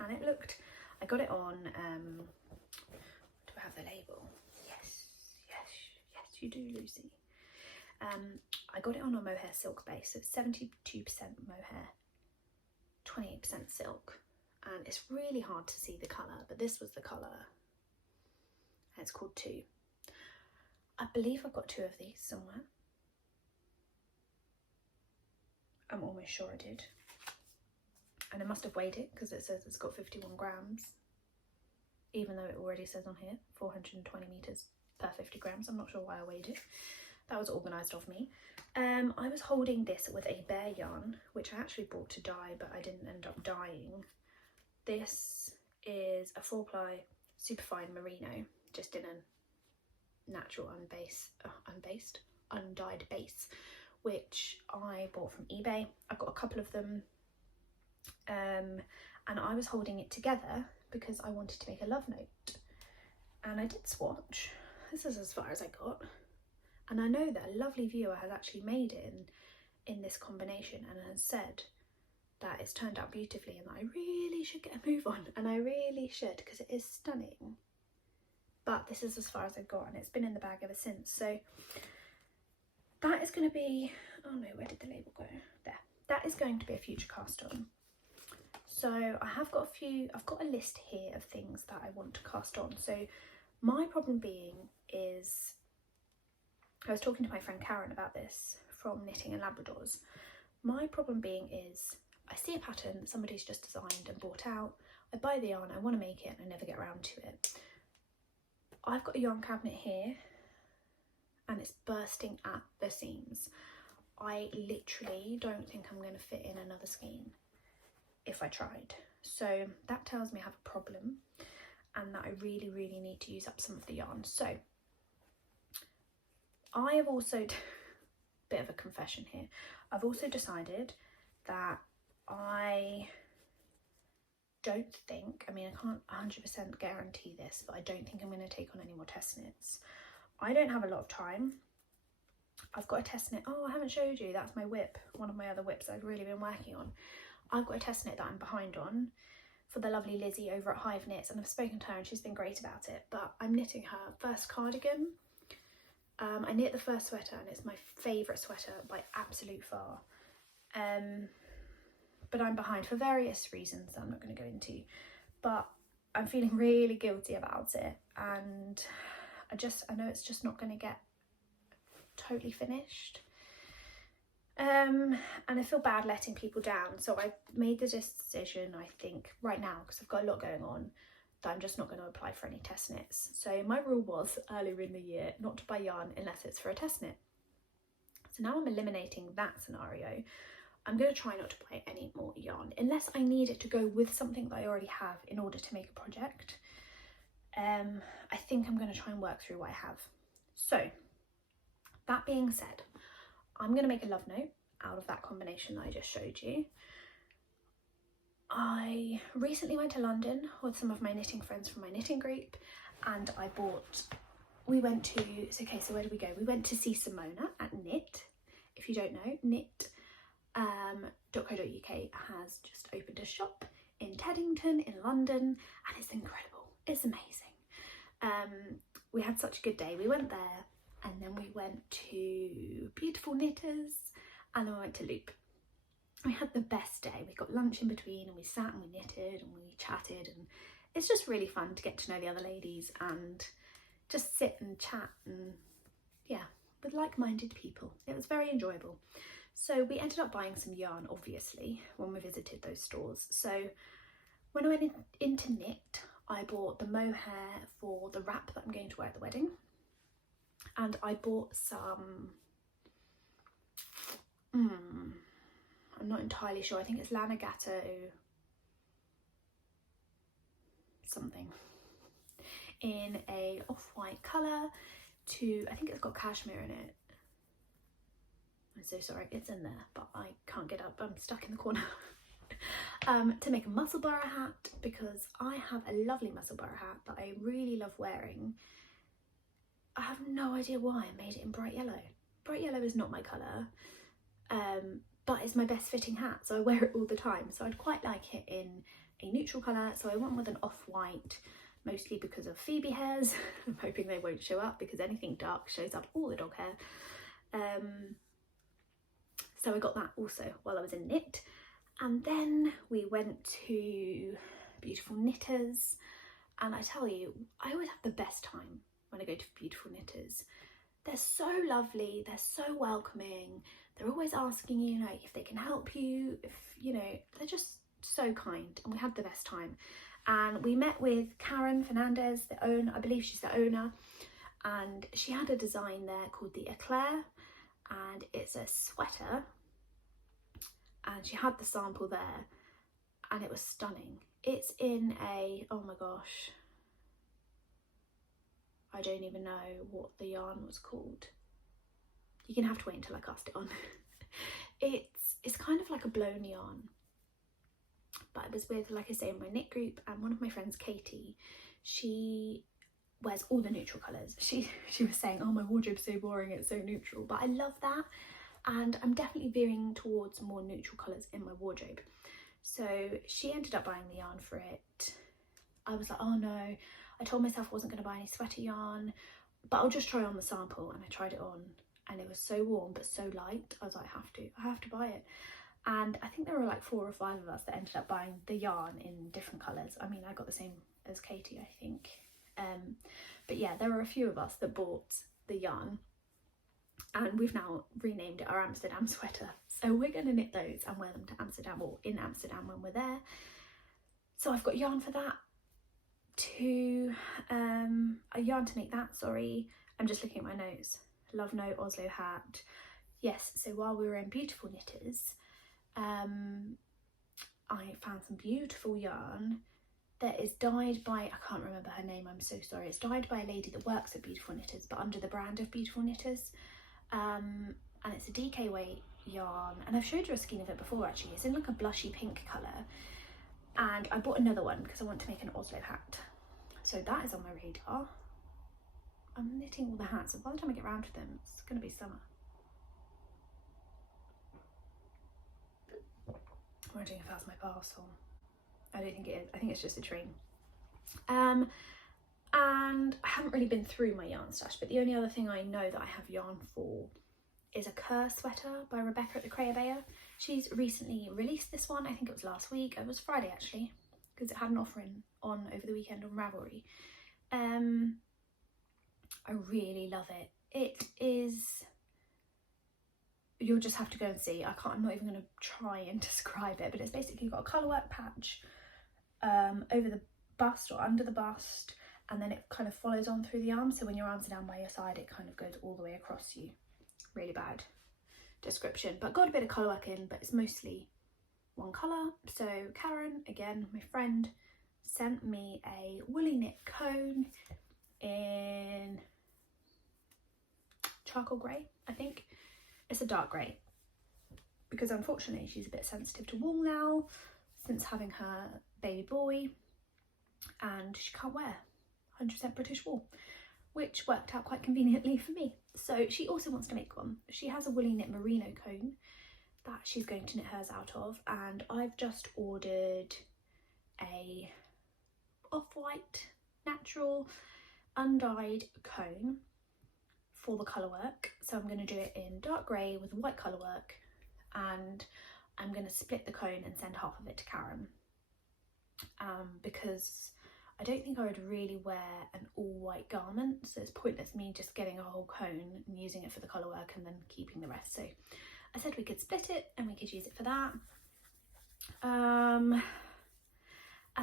and it looked, I got it on, do I have the label? Yes, you do, Lucy. I got it on a mohair silk base, so it's 72% mohair, 28% silk, and it's really hard to see the colour, but this was the colour, and it's called 2. I believe I've got 2 of these somewhere. I'm almost sure I did, and I must have weighed it because it says it's got 51 grams, even though it already says on here 420 meters per 50 grams. I'm not sure why I weighed it. That was organised of me. I was holding this with a bare yarn, which I actually bought to dye, but I didn't end up dyeing. This is a 4-ply superfine merino, just in a natural undyed base, which I bought from eBay. I've got a couple of them, and I was holding it together because I wanted to make a love note, and I did swatch. This is as far as I got, and I know that a lovely viewer has actually made it in this combination and has said that it's turned out beautifully and that I really should get a move on, and I really should, because it is stunning. But this is as far as I've got, and it's been in the bag ever since. So that is going to be, oh no, where did the label go? There. That is going to be a future cast on. So I have got I've got a list here of things that I want to cast on. So my problem being is, I was talking to my friend Karen about this from Knitting and Labradors. My problem being is, I see a pattern that somebody's just designed and bought out, I buy the yarn, I want to make it, and I never get around to it. I've got a yarn cabinet here, and it's bursting at the seams. I literally don't think I'm going to fit in another skein if I tried. So that tells me I have a problem, and that I really need to use up some of the yarn. So I have also, bit of a confession here, I've also decided that I don't think, I mean, I can't 100% guarantee this, but I don't think I'm going to take on any more test knits. I don't have a lot of time. I've got a test knit. Oh, I haven't showed you. That's my whip. One of my other whips I've really been working on. I've got a test knit that I'm behind on for the lovely Lizzie over at Hive Knits, and I've spoken to her and she's been great about it. But I'm knitting her first cardigan. I knit the first sweater and it's my favourite sweater by absolute far. But I'm behind for various reasons that I'm not going to go into. But I'm feeling really guilty about it, and I know it's just not going to get totally finished. And I feel bad letting people down, so I made the decision, I think, right now, because I've got a lot going on, that I'm just not going to apply for any test knits. So my rule was earlier in the year not to buy yarn unless it's for a test knit. So now I'm eliminating that scenario. I'm going to try not to buy any more yarn unless I need it to go with something that I already have in order to make a project. I think I'm going to try and work through what I have. So that being said, I'm going to make a love note out of that combination that I just showed you. I recently went to London with some of my knitting friends from my knitting group, and we went to, so where did we go? We went to see Simona at Knit. If you don't know, knit.co.uk has just opened a shop in Teddington in London, and it's incredible. It's amazing. We had such a good day. We went there, and then we went to Beautiful Knitters, and then we went to Loop. We had the best day. We got lunch in between, and we sat and we knitted and we chatted, and it's just really fun to get to know the other ladies and just sit and chat, and yeah, with like-minded people. It was very enjoyable. So we ended up buying some yarn, obviously, when we visited those stores. So when I went into Knit, I bought the mohair for the wrap that I'm going to wear at the wedding. And I bought some, I'm not entirely sure, I think it's Lanagatto something, in a off-white colour I think it's got cashmere in it. I'm so sorry, it's in there, but I can't get up, I'm stuck in the corner. To make a Musselburgh hat, because I have a lovely Musselburgh hat that I really love wearing. I have no idea why I made it in bright yellow. Bright yellow is not my colour, but it's my best fitting hat, so I wear it all the time. So I'd quite like it in a neutral colour, so I went with an off-white, mostly because of Phoebe hairs. I'm hoping they won't show up, because anything dark shows up all the dog hair. So I got that also while I was in Knit. And then we went to Beautiful Knitters, and I tell you, I always have the best time when I go to Beautiful Knitters. They're so lovely, they're so welcoming, they're always asking you, like, if they can help you, if, you know, they're just so kind, and we had the best time. And we met with Karen Fernandez, the owner, I believe she's the owner, and she had a design there called the Eclair, and it's a sweater, and she had the sample there, and it was stunning. It's in a, oh my gosh, I don't even know what the yarn was called. You're gonna have to wait until I cast it on. It's kind of like a blown yarn, but it was with, like I say, my knit group, and one of my friends, Katie, she wears all the neutral colours. She was saying, oh, my wardrobe's so boring, it's so neutral, but I love that, and I'm definitely veering towards more neutral colours in my wardrobe. So she ended up buying the yarn for it. I was like, oh no, I told myself I wasn't going to buy any sweater yarn, but I'll just try on the sample, and I tried it on, and it was so warm but so light. I was like, I have to buy it. And I think there were like 4 or 5 of us that ended up buying the yarn in different colours. I mean, I got the same as Katie, I think. But yeah, there were a few of us that bought the yarn, and we've now renamed it our Amsterdam sweater. So we're going to knit those and wear them to Amsterdam, or in Amsterdam when we're there. So I've got yarn for that, a yarn to make that, sorry. I'm just looking at my notes. Love note, Oslo hat. Yes, so while we were in Beautiful Knitters, I found some beautiful yarn that is dyed by, I can't remember her name, I'm so sorry. It's dyed by a lady that works at Beautiful Knitters, but under the brand of Beautiful Knitters. And it's a DK weight yarn, and I've showed you a skein of it before actually. It's in like a blushy pink colour, and I bought another one because I want to make an Oslo hat. So that is on my radar. I'm knitting all the hats, so by the time I get around to them, it's going to be summer. I'm wondering if that's my parcel. I don't think it is. I think it's just a train. And I haven't really been through my yarn stash, but the only other thing I know that I have yarn for is a Kerr sweater by Rebecca at the Crayobear. She's recently released this one. I think it was last week. It was Friday actually, because it had an offer on over the weekend on Ravelry. I really love it. It is, you'll just have to go and see. I'm not even going to try and describe it, but it's basically got a colourwork patch over the bust or under the bust, and then it kind of follows on through the arm. So when your arms are down by your side, it kind of goes all the way across you. Really bad description, but got a bit of colourwork in, but it's mostly one colour. So Karen, again, my friend, sent me a woolly knit cone in charcoal grey, I think. It's a dark grey, because unfortunately she's a bit sensitive to wool now since having her baby boy, and she can't wear 100% British wool, which worked out quite conveniently for me. So she also wants to make one. She has a woolly knit merino cone that she's going to knit hers out of, and I've just ordered a off-white natural undyed cone for the colourwork. So I'm going to do it in dark grey with white colourwork, and I'm going to split the cone and send half of it to Karen, because I don't think I would really wear an all-white garment, so it's pointless me just getting a whole cone and using it for the colourwork and then keeping the rest. So I said we could split it and we could use it for that. And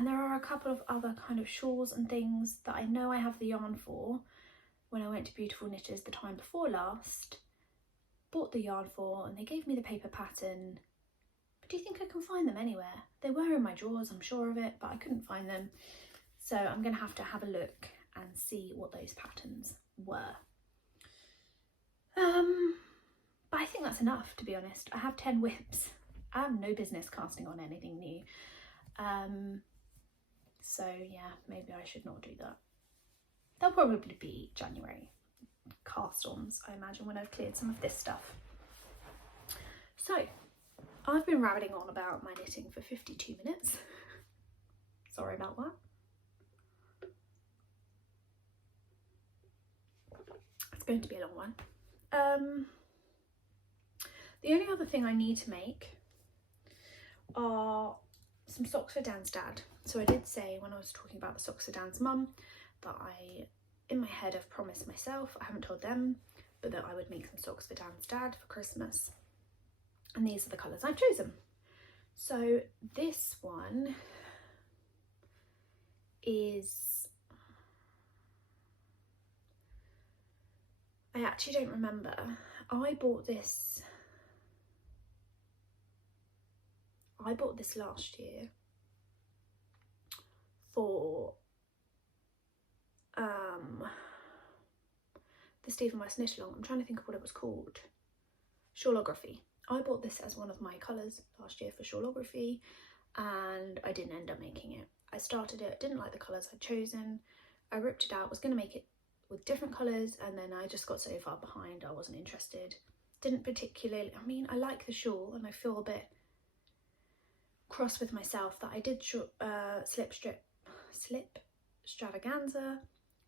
there are a couple of other kind of shawls and things that I know I have the yarn for when I went to Beautiful Knitters the time before last. Bought the yarn for, and they gave me the paper pattern. But do you think I can find them anywhere? They were in my drawers, I'm sure of it, but I couldn't find them. So I'm going to have a look and see what those patterns were. But I think that's enough, to be honest. I have 10 whips. I have no business casting on anything new. So yeah, maybe I should not do that. They'll probably be January cast-ons, I imagine, when I've cleared some of this stuff. So I've been rabbiting on about my knitting for 52 minutes. Sorry about that. It's going to be a long one. The only other thing I need to make are some socks for Dan's dad. So I did say when I was talking about the socks for Dan's mum that in my head I've promised myself, I haven't told them, but that I would make some socks for Dan's dad for Christmas. And these are the colours I've chosen. So this one is, I actually don't remember. I bought this last year for the Stephen West knit along. I'm trying to think of what it was called. Shawlography. I bought this as one of my colours last year for Shawlography, and I didn't end up making it. I started it, didn't like the colours I'd chosen. I ripped it out, was going to make it with different colours, and then I just got so far behind I wasn't interested. Didn't particularly, I mean, I like the shawl and I feel a bit cross with myself that I did slip stravaganza,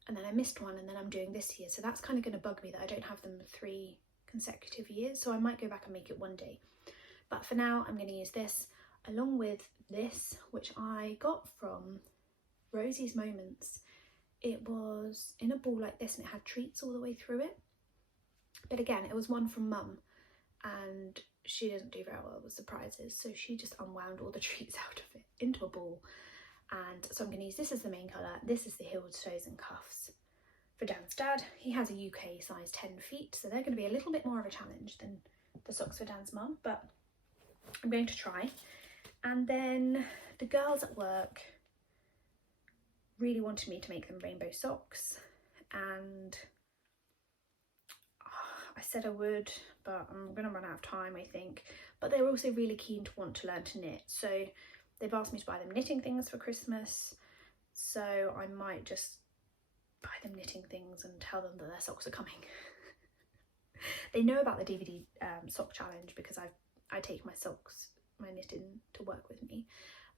and then I missed one, and then I'm doing this year, so that's kind of going to bug me that I don't have them 3 consecutive years. So I might go back and make it one day, but for now I'm going to use this along with this, which I got from Rosie's Moments. It was in a ball like this and it had treats all the way through it, but again it was one from Mum, and she doesn't do very well with surprises, so she just unwound all the treats out of it into a ball. And so I'm going to use this as the main colour. This is the heeled toes and cuffs for Dan's dad. He has a UK size 10 feet, so they're going to be a little bit more of a challenge than the socks for Dan's mum, but I'm going to try. And then the girls at work really wanted me to make them rainbow socks, and I said I would, but I'm gonna run out of time, I think. But they're also really keen to want to learn to knit, so they've asked me to buy them knitting things for Christmas, so I might just buy them knitting things and tell them that their socks are coming. They know about the DVD sock challenge because I take my socks, my knitting, to work with me,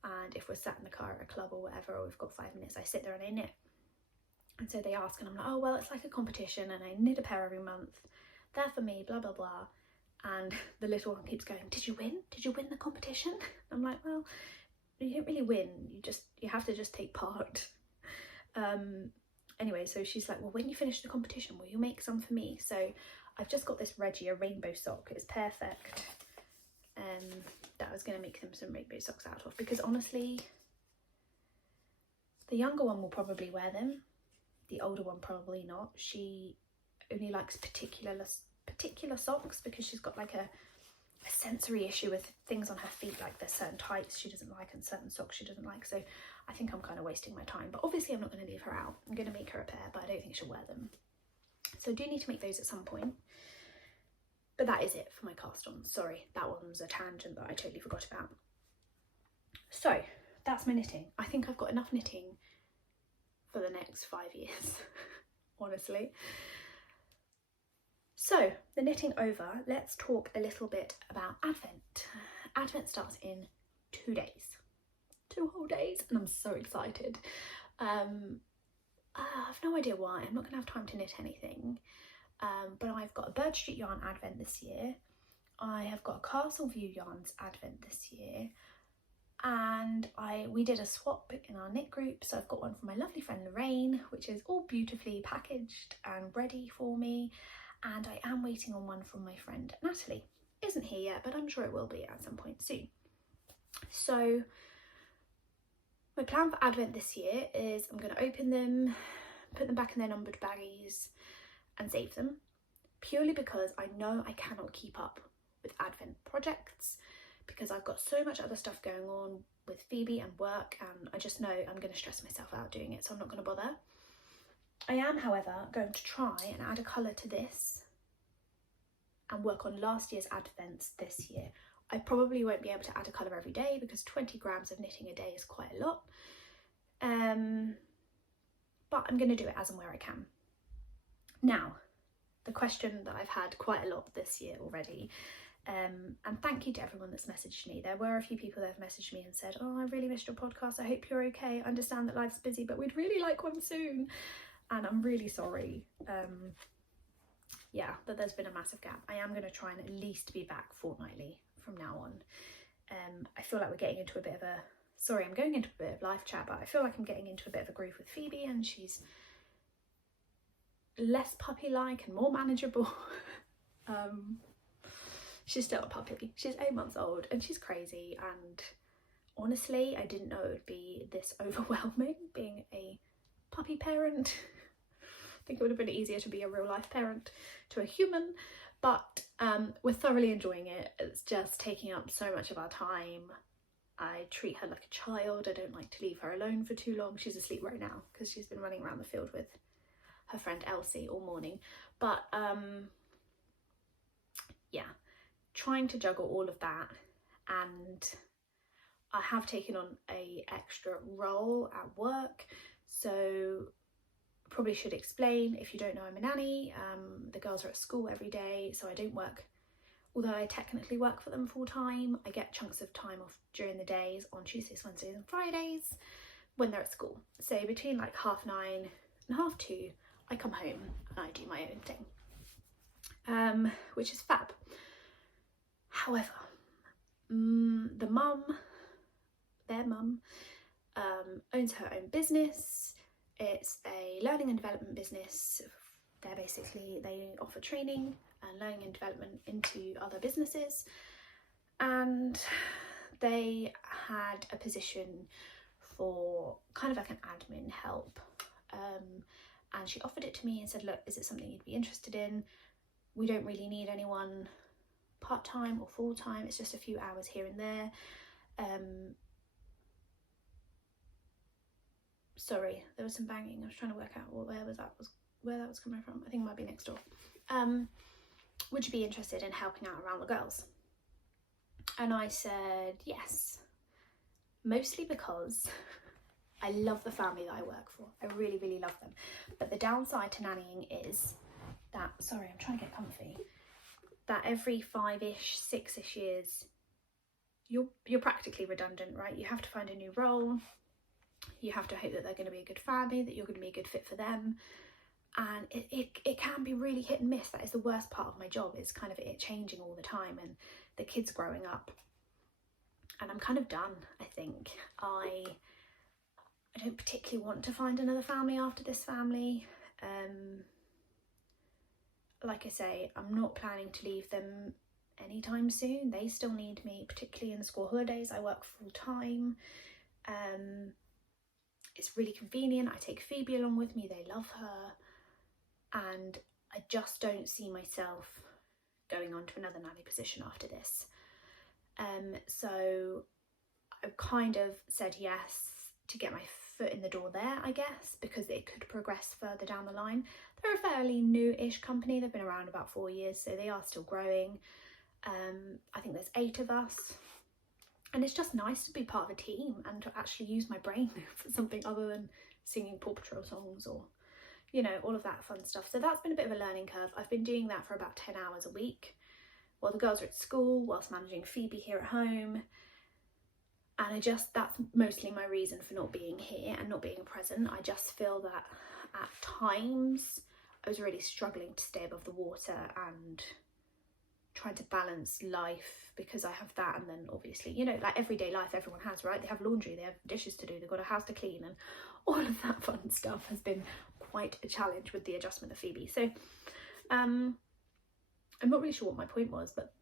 and if we're sat in the car at a club or whatever, or we've got 5 minutes, I sit there and I knit. And so they ask, and I'm like, oh well, it's like a competition, and I knit a pair every month, they're for me, blah blah blah. And the little one keeps going, did you win the competition? I'm like, well, you don't really win, you have to just take part. Anyway, so she's like, well, when you finish the competition, will you make some for me? So I've just got this Reggie, a rainbow sock. It's perfect. That I was going to make them some rainbow socks out of, because honestly, the younger one will probably wear them. The older one probably not. She only likes particular socks because she's got like a sensory issue with things on her feet, like there's certain tights she doesn't like and certain socks she doesn't like. So I think I'm kind of wasting my time, but obviously I'm not going to leave her out. I'm going to make her a pair, but I don't think she'll wear them. So I do need to make those at some point. But that is it for my cast on. Sorry, that one was a tangent that I totally forgot about. So that's my knitting. I think I've got enough knitting for the next 5 years, honestly. So the knitting over, let's talk a little bit about Advent. Advent starts in 2 days, 2 whole days, and I'm so excited. I have no idea why. I'm not going to have time to knit anything, but I've got a Bird Street yarn Advent this year. I have got a Castle View yarns Advent this year, and we did a swap in our knit group. So I've got one from my lovely friend Lorraine, which is all beautifully packaged and ready for me. And I am waiting on one from my friend Natalie. Isn't here yet, but I'm sure it will be at some point soon. So my plan for Advent this year is I'm going to open them, put them back in their numbered baggies and save them, purely because I know I cannot keep up with Advent projects because I've got so much other stuff going on with Phoebe and work, and I just know I'm going to stress myself out doing it, so I'm not going to bother. I am, however, going to try and add a colour to this and work on last year's Advents this year. I probably won't be able to add a colour every day because 20 grams of knitting a day is quite a lot. But I'm going to do it as and where I can. Now, the question that I've had quite a lot this year already, and thank you to everyone that's messaged me. There were a few people that have messaged me and said, oh, I really missed your podcast. I hope you're okay. I understand that life's busy, but we'd really like one soon. And I'm really sorry, yeah, that there's been a massive gap. I am going to try and at least be back fortnightly from now on. I feel like we're getting into a bit of a, sorry, I'm going into a bit of life chat, but I feel like I'm getting into a bit of a groove with Phoebe, and she's less puppy-like and more manageable. She's still a puppy. She's 8 months old and she's crazy, and honestly, I didn't know it would be this overwhelming being a puppy parent. I think it would have been easier to be a real life parent to a human, but we're thoroughly enjoying it. It's just taking up so much of our time. I treat her like a child. I don't like to leave her alone for too long. She's asleep right now because she's been running around the field with her friend Elsie all morning. But yeah, trying to juggle all of that, and I have taken on a extra role at work. So probably should explain, if you don't know, I'm a nanny. The girls are at school every day, so I don't work, although I technically work for them full time. I get chunks of time off during the days on Tuesdays, Wednesdays and Fridays when they're at school. So between like 9:30 and 2:30, I come home and I do my own thing, which is fab. However, their mum owns her own business. It's a learning and development business. They offer training and learning and development into other businesses, and they had a position for kind of like an admin help, and she offered it to me and said, look, is it something you'd be interested in? We don't really need anyone part-time or full-time, it's just a few hours here and there. Sorry, there was some banging. I was trying to work out where that was coming from. I think it might be next door. would you be interested in helping out around the girls? And I said yes, mostly because I love the family that I work for. I really, really love them. But the downside to nannying is that, sorry, I'm trying to get comfy, that every 5-ish, 6-ish years, you're practically redundant, right? You have to find a new role. You have to hope that they're going to be a good family, that you're going to be a good fit for them. And it can be really hit and miss. That is the worst part of my job, is kind of it changing all the time and the kids growing up. And I'm kind of done, I think. I don't particularly want to find another family after this family. Like I say, I'm not planning to leave them anytime soon. They still need me, particularly in the school holidays. I work full time. It's really convenient. I take Phoebe along with me. They love her. And I just don't see myself going on to another nanny position after this. So I've kind of said yes to get my foot in the door there, I guess, because it could progress further down the line. They're a fairly new-ish company. They've been around about 4 years, so they are still growing. I think there's 8 of us. And it's just nice to be part of a team and to actually use my brain for something other than singing Paw Patrol songs or, you know, all of that fun stuff. So that's been a bit of a learning curve. I've been doing that for about 10 hours a week while the girls are at school, whilst managing Phoebe here at home. And that's mostly my reason for not being here and not being present. I just feel that at times I was really struggling to stay above the water and trying to balance life, because I have that, and then obviously, you know, like everyday life everyone has, right? They have laundry, they have dishes to do, they've got a house to clean, and all of that fun stuff has been quite a challenge with the adjustment of Phoebe. So I'm not really sure what my point was, but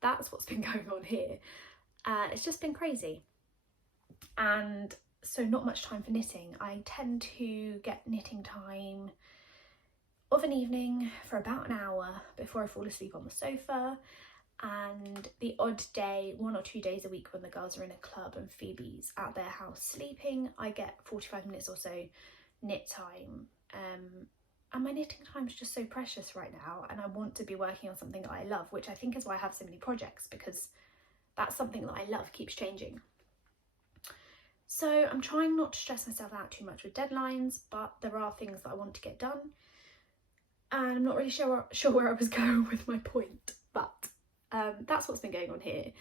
that's what's been going on here. It's just been crazy. And so not much time for knitting. I tend to get knitting time of an evening for about an hour before I fall asleep on the sofa, and the odd day, 1 or 2 days a week when the girls are in a club and Phoebe's at their house sleeping, I get 45 minutes or so knit time. And my knitting time is just so precious right now, and I want to be working on something that I love, which I think is why I have so many projects, because that's something that I love, keeps changing. So I'm trying not to stress myself out too much with deadlines, but there are things that I want to get done. And I'm not really sure where I was going with my point, but that's what's been going on here.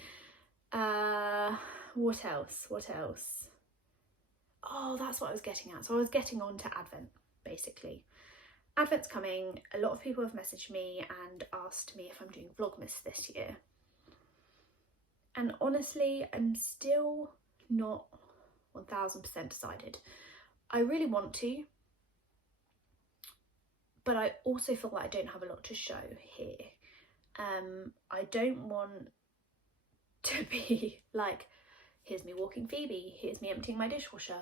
What else? Oh, that's what I was getting at. So I was getting on to Advent, basically. Advent's coming. A lot of people have messaged me and asked me if I'm doing vlogmas this year. And honestly, I'm still not 1000% decided. I really want to, but I also feel like I don't have a lot to show here. I don't want to be like, here's me walking Phoebe, here's me emptying my dishwasher,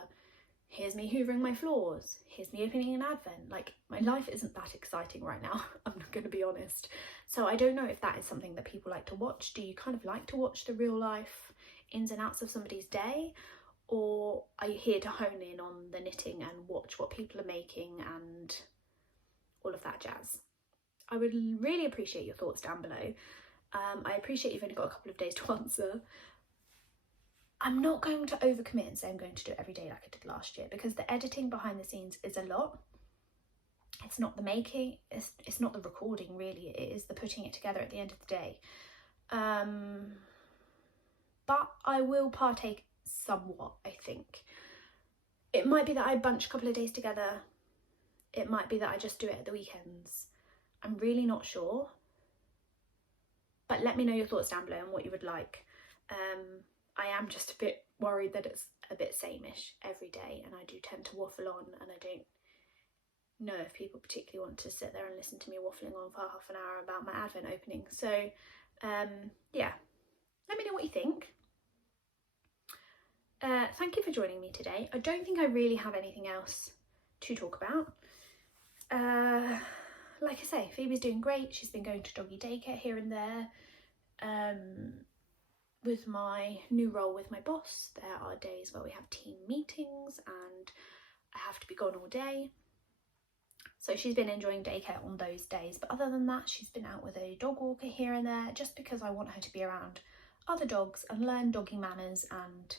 here's me hoovering my floors, here's me opening an Advent. Like, my life isn't that exciting right now, I'm not going to be honest. So I don't know if that is something that people like to watch. Do you kind of like to watch the real life ins and outs of somebody's day? Or are you here to hone in on the knitting and watch what people are making and all of that jazz? I would really appreciate your thoughts down below. I appreciate you've only got a couple of days to answer. I'm not going to overcommit and say I'm going to do it every day like I did last year, because the editing behind the scenes is a lot. It's not the making, it's not the recording really, it is the putting it together at the end of the day. But I will partake somewhat, I think. It might be that I bunch a couple of days together. It might be that I just do it at the weekends. I'm really not sure. But let me know your thoughts down below and what you would like. I am just a bit worried that it's a bit sameish every day, and I do tend to waffle on, and I don't know if people particularly want to sit there and listen to me waffling on for half an hour about my Advent opening. So yeah, let me know what you think. Thank you for joining me today. I don't think I really have anything else to talk about. Like I say, Phoebe's doing great. She's been going to doggy daycare here and there. With my new role with my boss, there are days where we have team meetings and I have to be gone all day. So she's been enjoying daycare on those days, but other than that, she's been out with a dog walker here and there, just because I want her to be around other dogs and learn doggy manners and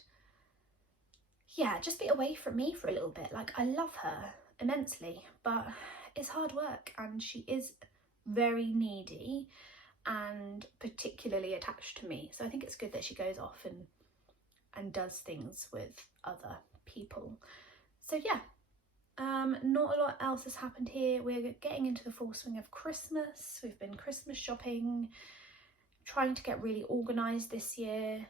yeah, just be away from me for a little bit. Like, I love her immensely, but it's hard work, and she is very needy and particularly attached to me. So I think it's good that she goes off and does things with other people. So yeah, not a lot else has happened here. We're getting into the full swing of Christmas. We've been Christmas shopping, trying to get really organised this year.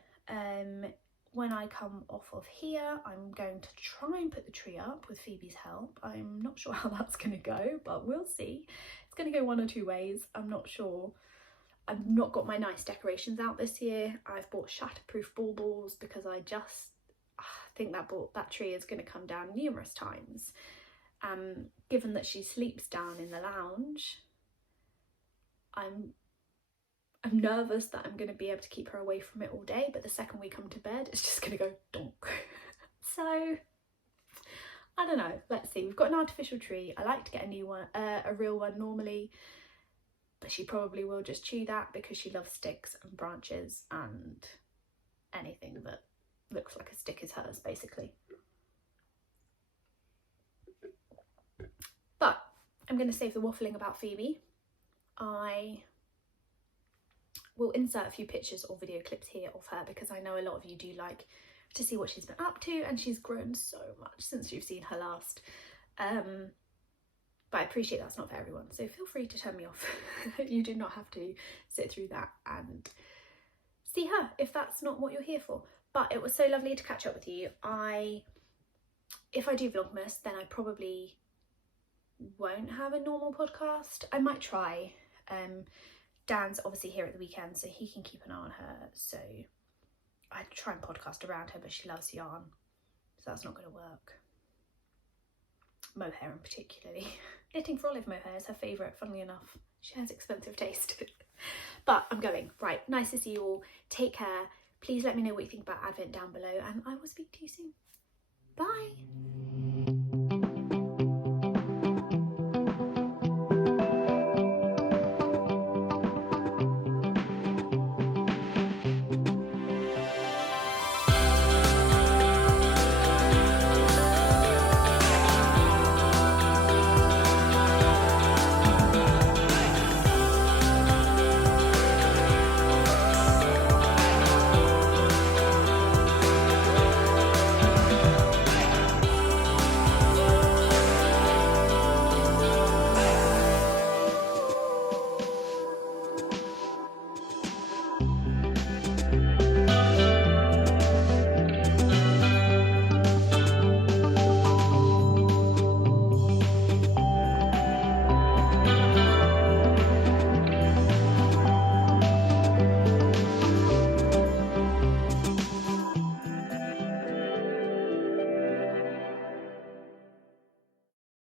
When I come off of here, I'm going to try and put the tree up with Phoebe's help. I'm not sure how that's going to go, but we'll see. It's going to go one or two ways. I'm not sure. I've not got my nice decorations out this year. I've bought shatterproof baubles because I just think that tree is going to come down numerous times. Given that she sleeps down in the lounge, I'm nervous that I'm going to be able to keep her away from it all day, but the second we come to bed, it's just going to go donk. So, I don't know, let's see. We've got an artificial tree. I like to get a new one, a real one normally, but she probably will just chew that because she loves sticks and branches, and anything that looks like a stick is hers, basically. But I'm going to save the waffling about Phoebe. I will insert a few pictures or video clips here of her because I know a lot of you do like to see what she's been up to, and she's grown so much since you've seen her last. But I appreciate that's not for everyone, so feel free to turn me off. You do not have to sit through that and see her if that's not what you're here for. But it was so lovely to catch up with you. If I do Vlogmas, then I probably won't have a normal podcast. I might try. Dan's obviously here at the weekend, so he can keep an eye on her, so I'd try and podcast around her, but she loves yarn, so that's not going to work. Mohair in particularly. Knitting for olive mohair is her favourite, funnily enough. She has expensive taste. But I'm going. Right, nice to see you all. Take care. Please let me know what you think about Advent down below, and I will speak to you soon. Bye!